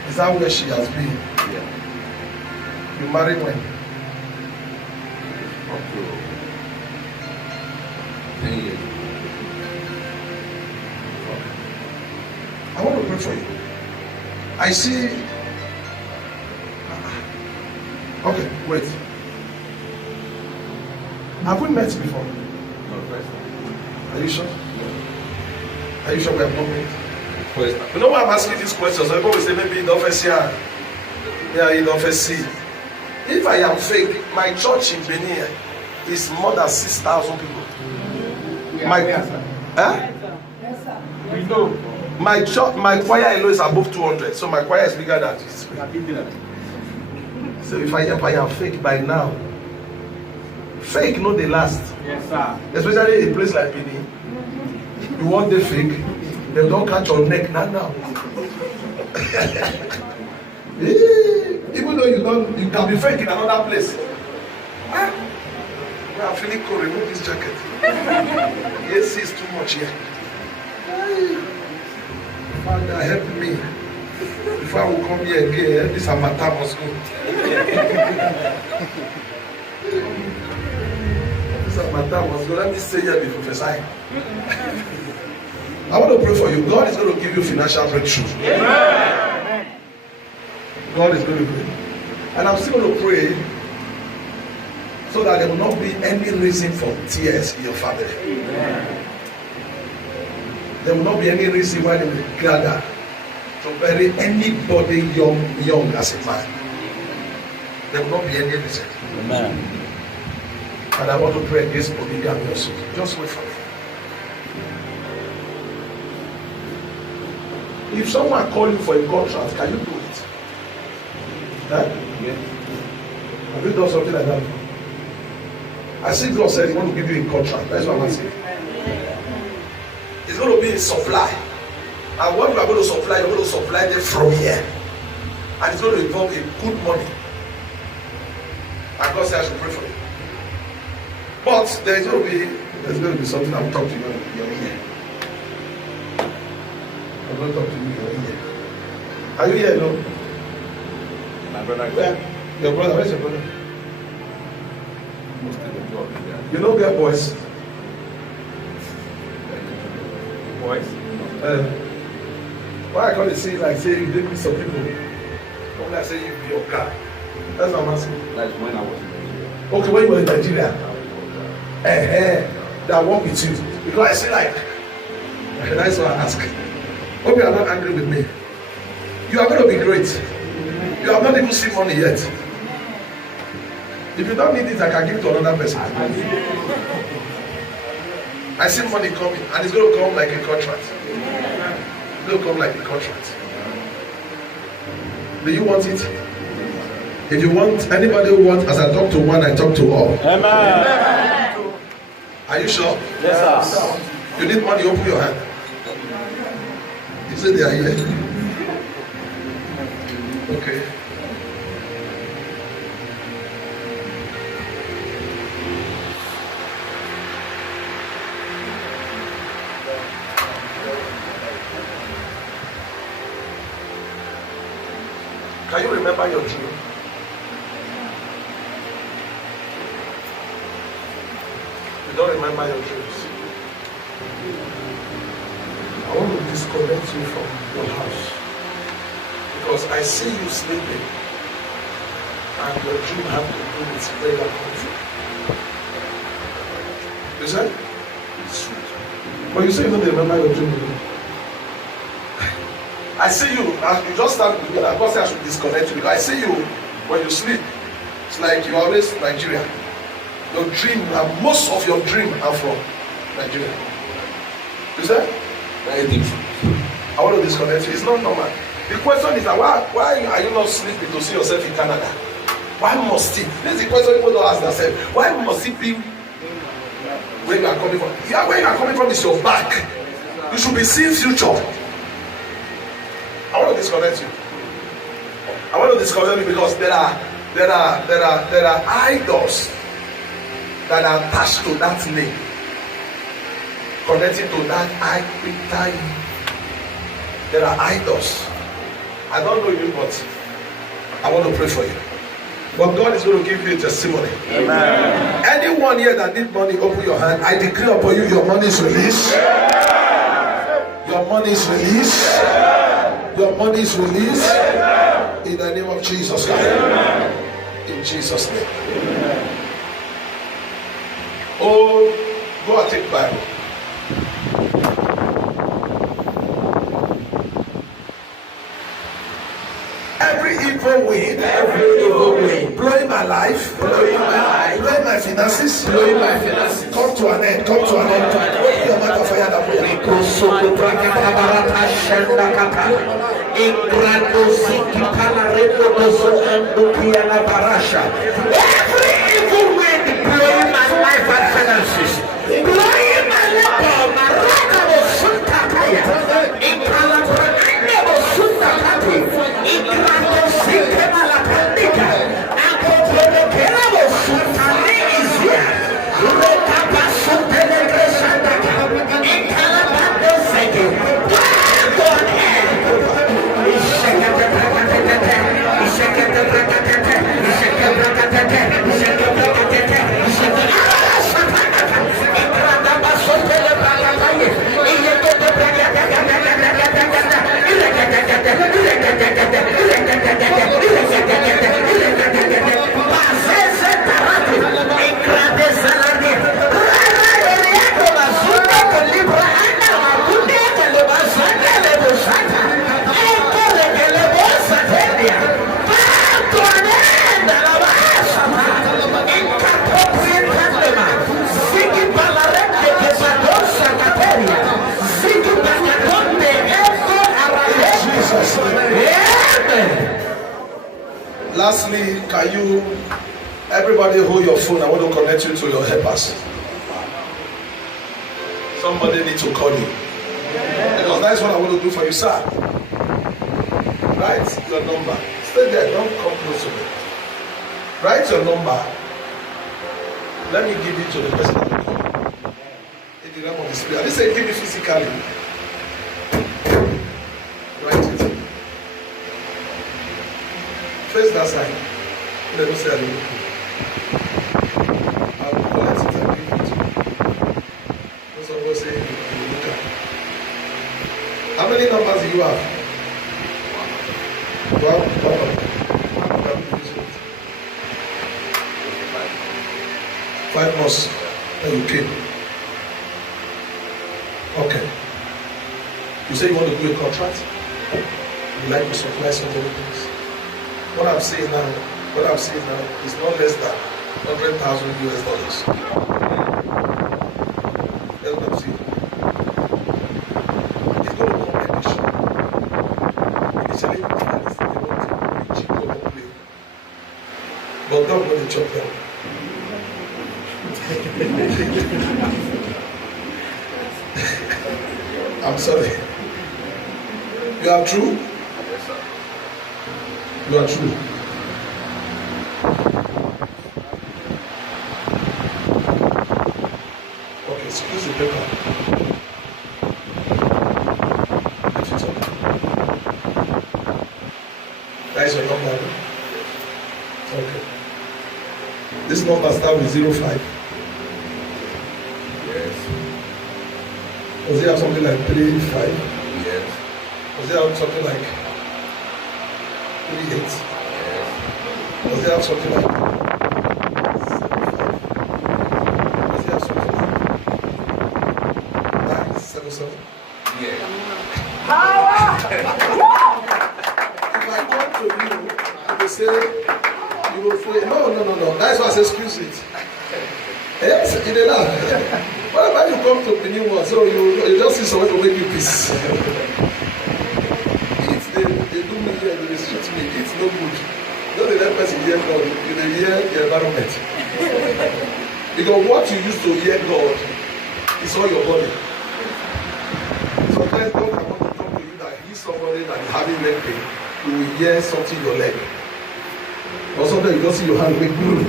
Is that where she has been? Yeah. You married when? Up to 10 years. I want to pray for you. I see. Okay, wait. Have we met before? No, first time. Are you sure? Are you sure we have not met? First time. You know why I'm asking these questions? Some people will say maybe in the office here. Yeah, in the office see. If I am fake, my church in Benin is more than 6,000 people. We know. My church, my choir alone is above 200, so my choir is bigger than this. So if I am fake by now, fake no dey last. Yes, sir. Especially a place like Benin. You want the fake, they don't catch your neck now. Even though you can be fake in another place. I'm feeling cold. Remove this jacket. AC is too much here. Father, help me. If I will come here again, this Amata must go. This Amata must go. Let me stay here before prophesying. I want to pray for you. God is going to give you financial breakthrough. Amen. God is going to pray. And I'm still going to pray so that there will not be any reason for tears in your family. Amen. There will not be any reason why they will gather to bury anybody young as a man. There will not be any reason. Amen. And I want to pray against polygamy also. Just wait for me. If someone call you for a contract, can you do it? Huh? Yes. Have you done something like that? I see God said He want to give you a contract. That's what I'm saying. It's going to be a supply. And what we are going to supply, you're going to supply them from here. And it's going to involve a good money. And God said I should pray for you. But there's going to be something I'll talk to you in your ear. I'm going to talk to you in your ear. Are you here? No? My brother. Where? Your brother? Where's your brother? Most of the job is there. You know their boys? Boys? Why I call it say like say you did with some people? Come like say you be your guy. That's what I'm asking. That's when I was in Nigeria. Okay, when you were in Nigeria, that work with you. Because I say like, that's what I ask. Hope you are not angry with me. You are going to be great. You have not even seen money yet. If you don't need it, I can give it to another person. I see money coming, and it's going to come like a contract. It's going to come like a contract. Do you want it? If you want, anybody who wants, as I talk to one, I talk to all. Amen. Are you sure? Yes, sir. You need money, open your hand. You say they are here. Okay. Can you remember your dream? You don't remember your dreams. I want to disconnect you from your house. Because I see you sleeping. And your dream have to do with prayer conflict. You said? But you say you don't remember your dream. I see you, as you just start with me, I God said I should disconnect you because I see you when you sleep. It's like you are always Nigeria. Your dream, and most of your dream are from Nigeria. You said? Very deep. I want to disconnect you. It's not normal. The question is that why are you not sleeping to see yourself in Canada? Why must it? This is the question people don't ask themselves. Why must it be where you are coming from? Yeah, where you are coming from is your back. You should be seeing future. I want to disconnect you. I want to disconnect you because there are idols that are attached to that name, connected to that idol. There are idols. I don't know you, but I want to pray for you. But God is going to give you a testimony. Amen. Anyone here that need money, open your hand. I declare upon you, your money is released. Your money is released. Your money is released. In the name of Jesus Christ. In Jesus' name. Oh, go and take Bible. Every evil wind, blowing my life, blowing my finances, come to an end, come to an end. Open your mouth of fire that way. Every evil wind blowing my life and finances, blowing my labor, my rakabo suntakaya, ikalabranabo suntakati, ikrando sikemalakandika, akotelekelabo suntali is here, rokaba suntelekresandaka, ikalabando seke, go ahead. Lastly, can you Everybody hold your phone. I want to connect you to your helpers. Somebody needs to call you. Because that's what I want to do for you, sir. Write your number. Stay there. Don't come close to me. Write your number. Let me give it to the person that will call. In the realm of the spirit. I didn't say give it physically. Write it. Face that side. Let me say I will collect it and give it to you. Most of us say you look at. How many numbers do you have? One. Five months. Then you came. Okay. You say you want to do a contract? You like to supply some other things? What I'm saying now is not less than $100,000 US. That's what I'm saying. It's going to come initially. Initially, you think that it's going to be cheap to play. But God will chop them. I'm sorry. You are true? Yes, sir. You are true. Okay, excuse the paper. Lift it up. That is your number. Okay. This number starts with 05. Yes. Does it have something like 35? Yes. Does it have something like 38? Yes. Does it have something like 75? Does it have something like 977? Yes. If I come to you, you will say, you will say, no. That's why I say, excuse it. Yes, in the land. What about you come to the new one? So you just see someone to make you peace. If they do me here, they restrict me. It's no good. Don't let that person hear God. You will hear the environment. Because what you used to hear God is all your body. Sometimes God can want to come to you that he's somebody that is having leg pain. You will hear something in your leg. Or sometimes you don't see your hand make boom.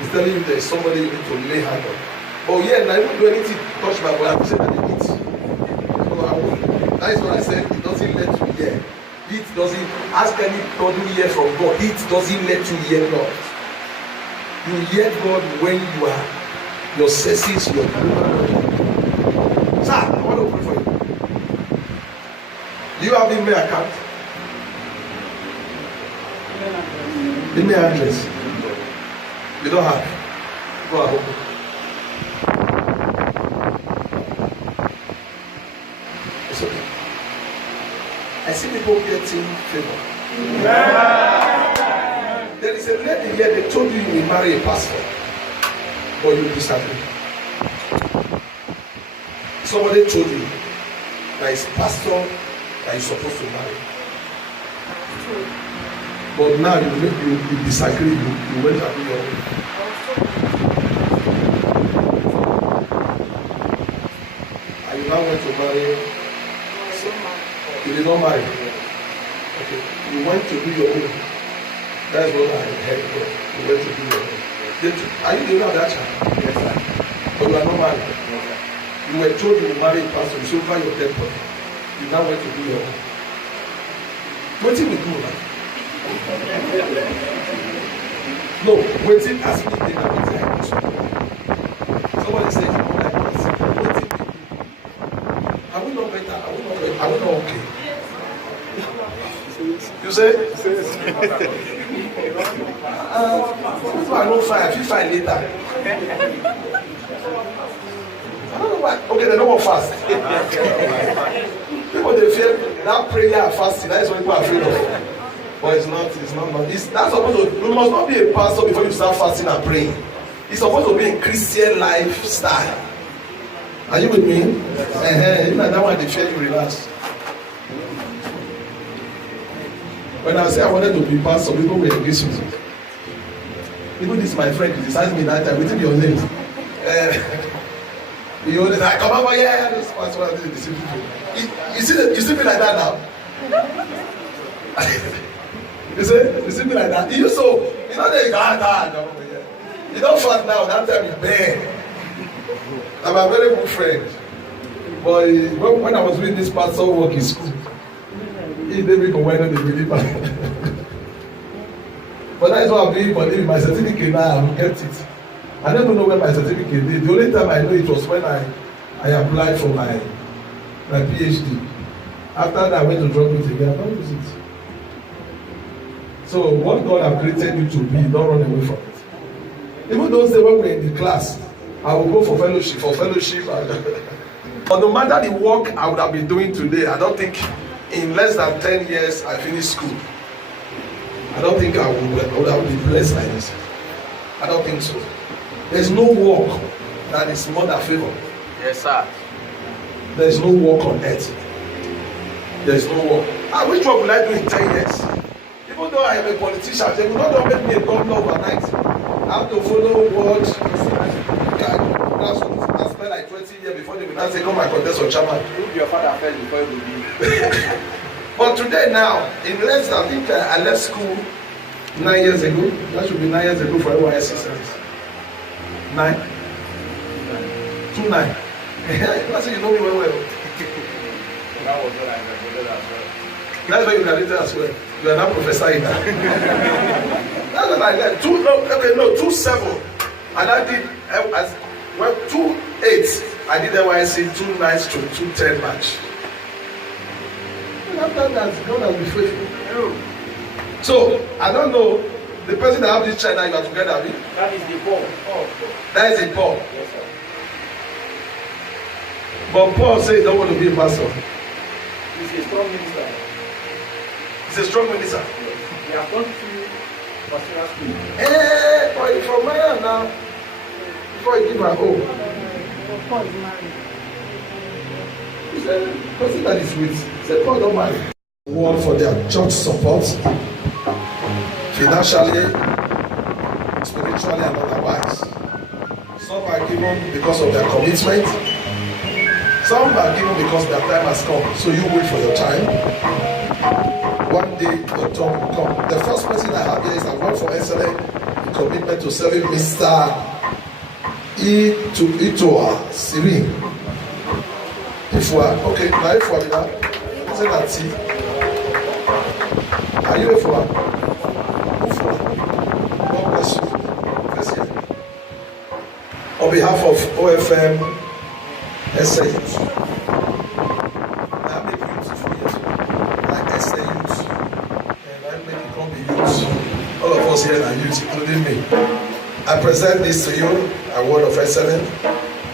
He's telling you there is somebody you need to lay hand on. But yeah, I won't do anything to touch my body. I will say that it eats. So I won't. That is what I said. It doesn't let you hear. It doesn't ask anybody hear from God. It doesn't let you hear God. You hear God when you are your senses, your sir, I want to pray for you. Do you have email account? Email address. You don't have. Go ahead. It's okay. I see people getting favor. There is a lady here, they told you you will marry a pastor, but you disagree. Somebody told you that it's pastor that you're supposed to marry. But now you disagree, you went and do your own. And you now went to marry. You did not marry. Okay. You went to do your own. That's what I heard. You went to do your own. Are you doing that child? Yes, sir. But you are not married. Yes, sir. You were told you will marry a pastor. You should over your dead body. You now went to do your own. What did we do now? No, waiting as we did that. Somebody said, like this. Waiting. Are we not better? Are we not better? Are we not okay? You say? I don't fight. I feel fight later. I don't know why. Okay, they don't want fast. People they fear that prayer and fasting. That is what people are afraid of. But it's not. That's supposed to. You must not be a pastor before you start fasting and praying. It's supposed to be a Christian lifestyle. Are you with me? Even that one they fear you relax. When I say I wanted to be pastor, people were against me. Even this my friend criticized me that time. Within your names. You always like, come over here. That's what I do. You see me like that now? You see me like that? You so, you know they got over here. You don't fast now, that time you beg. I'm a very good friend. But when I was doing this pastor work in school, he didn't go why not the believer. But that is what I'm doing for living. My certificate now, I kept it. I don't even know where my certificate is. The only time I know it was when I applied for my PhD. After that, I went to drop it again. I don't use it. So what God has created you to be, don't run away from it. Even those days when we're in the class, I will go for fellowship. But no matter the work I would have been doing today, I don't think in less than 10 years I finished school. I don't think I would have been blessed like this. I don't think so. There's no work that is more than favor. Yes, sir. There's no work on earth. There's no work. Which work will I do in 10 years? Even though I am a politician, they will not make me a governor overnight. I have to follow what I spent like 20 years before they will not say, come and contest for chairman. Look your father first before you will be. But today now, in less than, I think I left school 9 years ago. That should be 9 years ago for NYSC service. 9? 2-9. That's you know me well. That was what I recorded as well. That's why you graduated as well. You are now professor in that. That's what I learned. 2-7. And I did 2-8. I did NYSC 2-9 to 2-10 match. And after that, God has been faithful. So I don't know. The person that have this China you are together with. That is the Paul. That is a Paul. Yes, sir. But Paul said he don't want to be a pastor. He's a strong minister. He's a strong minister. Yes. He has gone through pastoral school. But he's from Maya now. Before he give her home. Paul is married. He said, person that is with, he said, Paul don't marry. Word for their church support, financially, spiritually, and otherwise. Some are given because of their commitment. Some are given because their time has come. So you wait for your time. One day your turn will come. The first person I have here is a word for excellence, commitment to serving Mr. Itoa Sirin. Okay, now if we're now, isn't that T? Are you a for? God bless you. Bless you. On behalf of OFM, SA Youth, I make youth for years, like SA Youth, and I make it come the youth. All of us here are youth, including me. I present this to you, a word of excellence.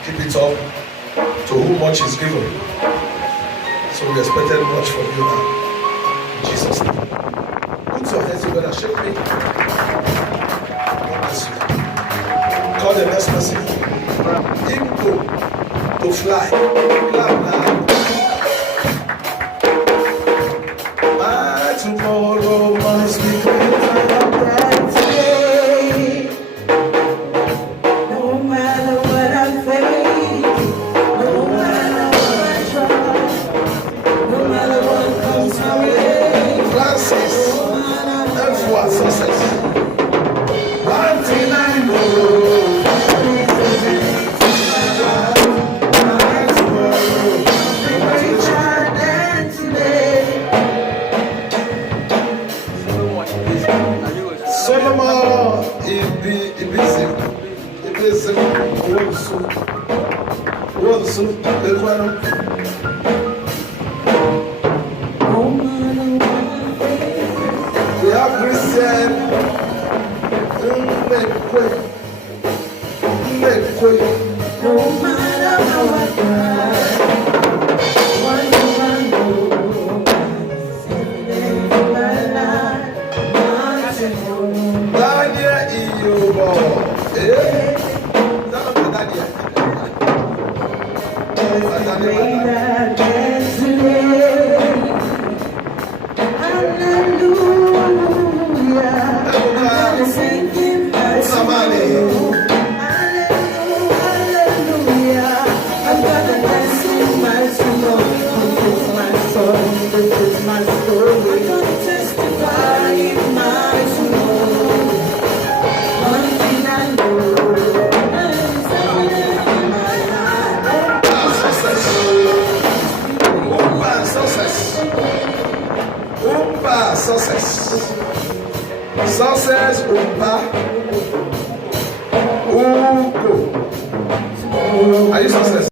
Keep it up. To whom much is given. So we expected much from you now. In Jesus' name. Put your hands together, shake me. God bless you. Call the next person. Him to fly. Clap now. My tomorrow must be great. No matter what I face, no matter what I try, no matter what comes my way, Francis, that's what success. One thing I know. Solomon, we have Christian. no matter how I try, one thing I know, saving my life, nothing more. Daniel Iyobo. Hallelujah. Umpa, success. Success, Umpa. Ugo. Are you success?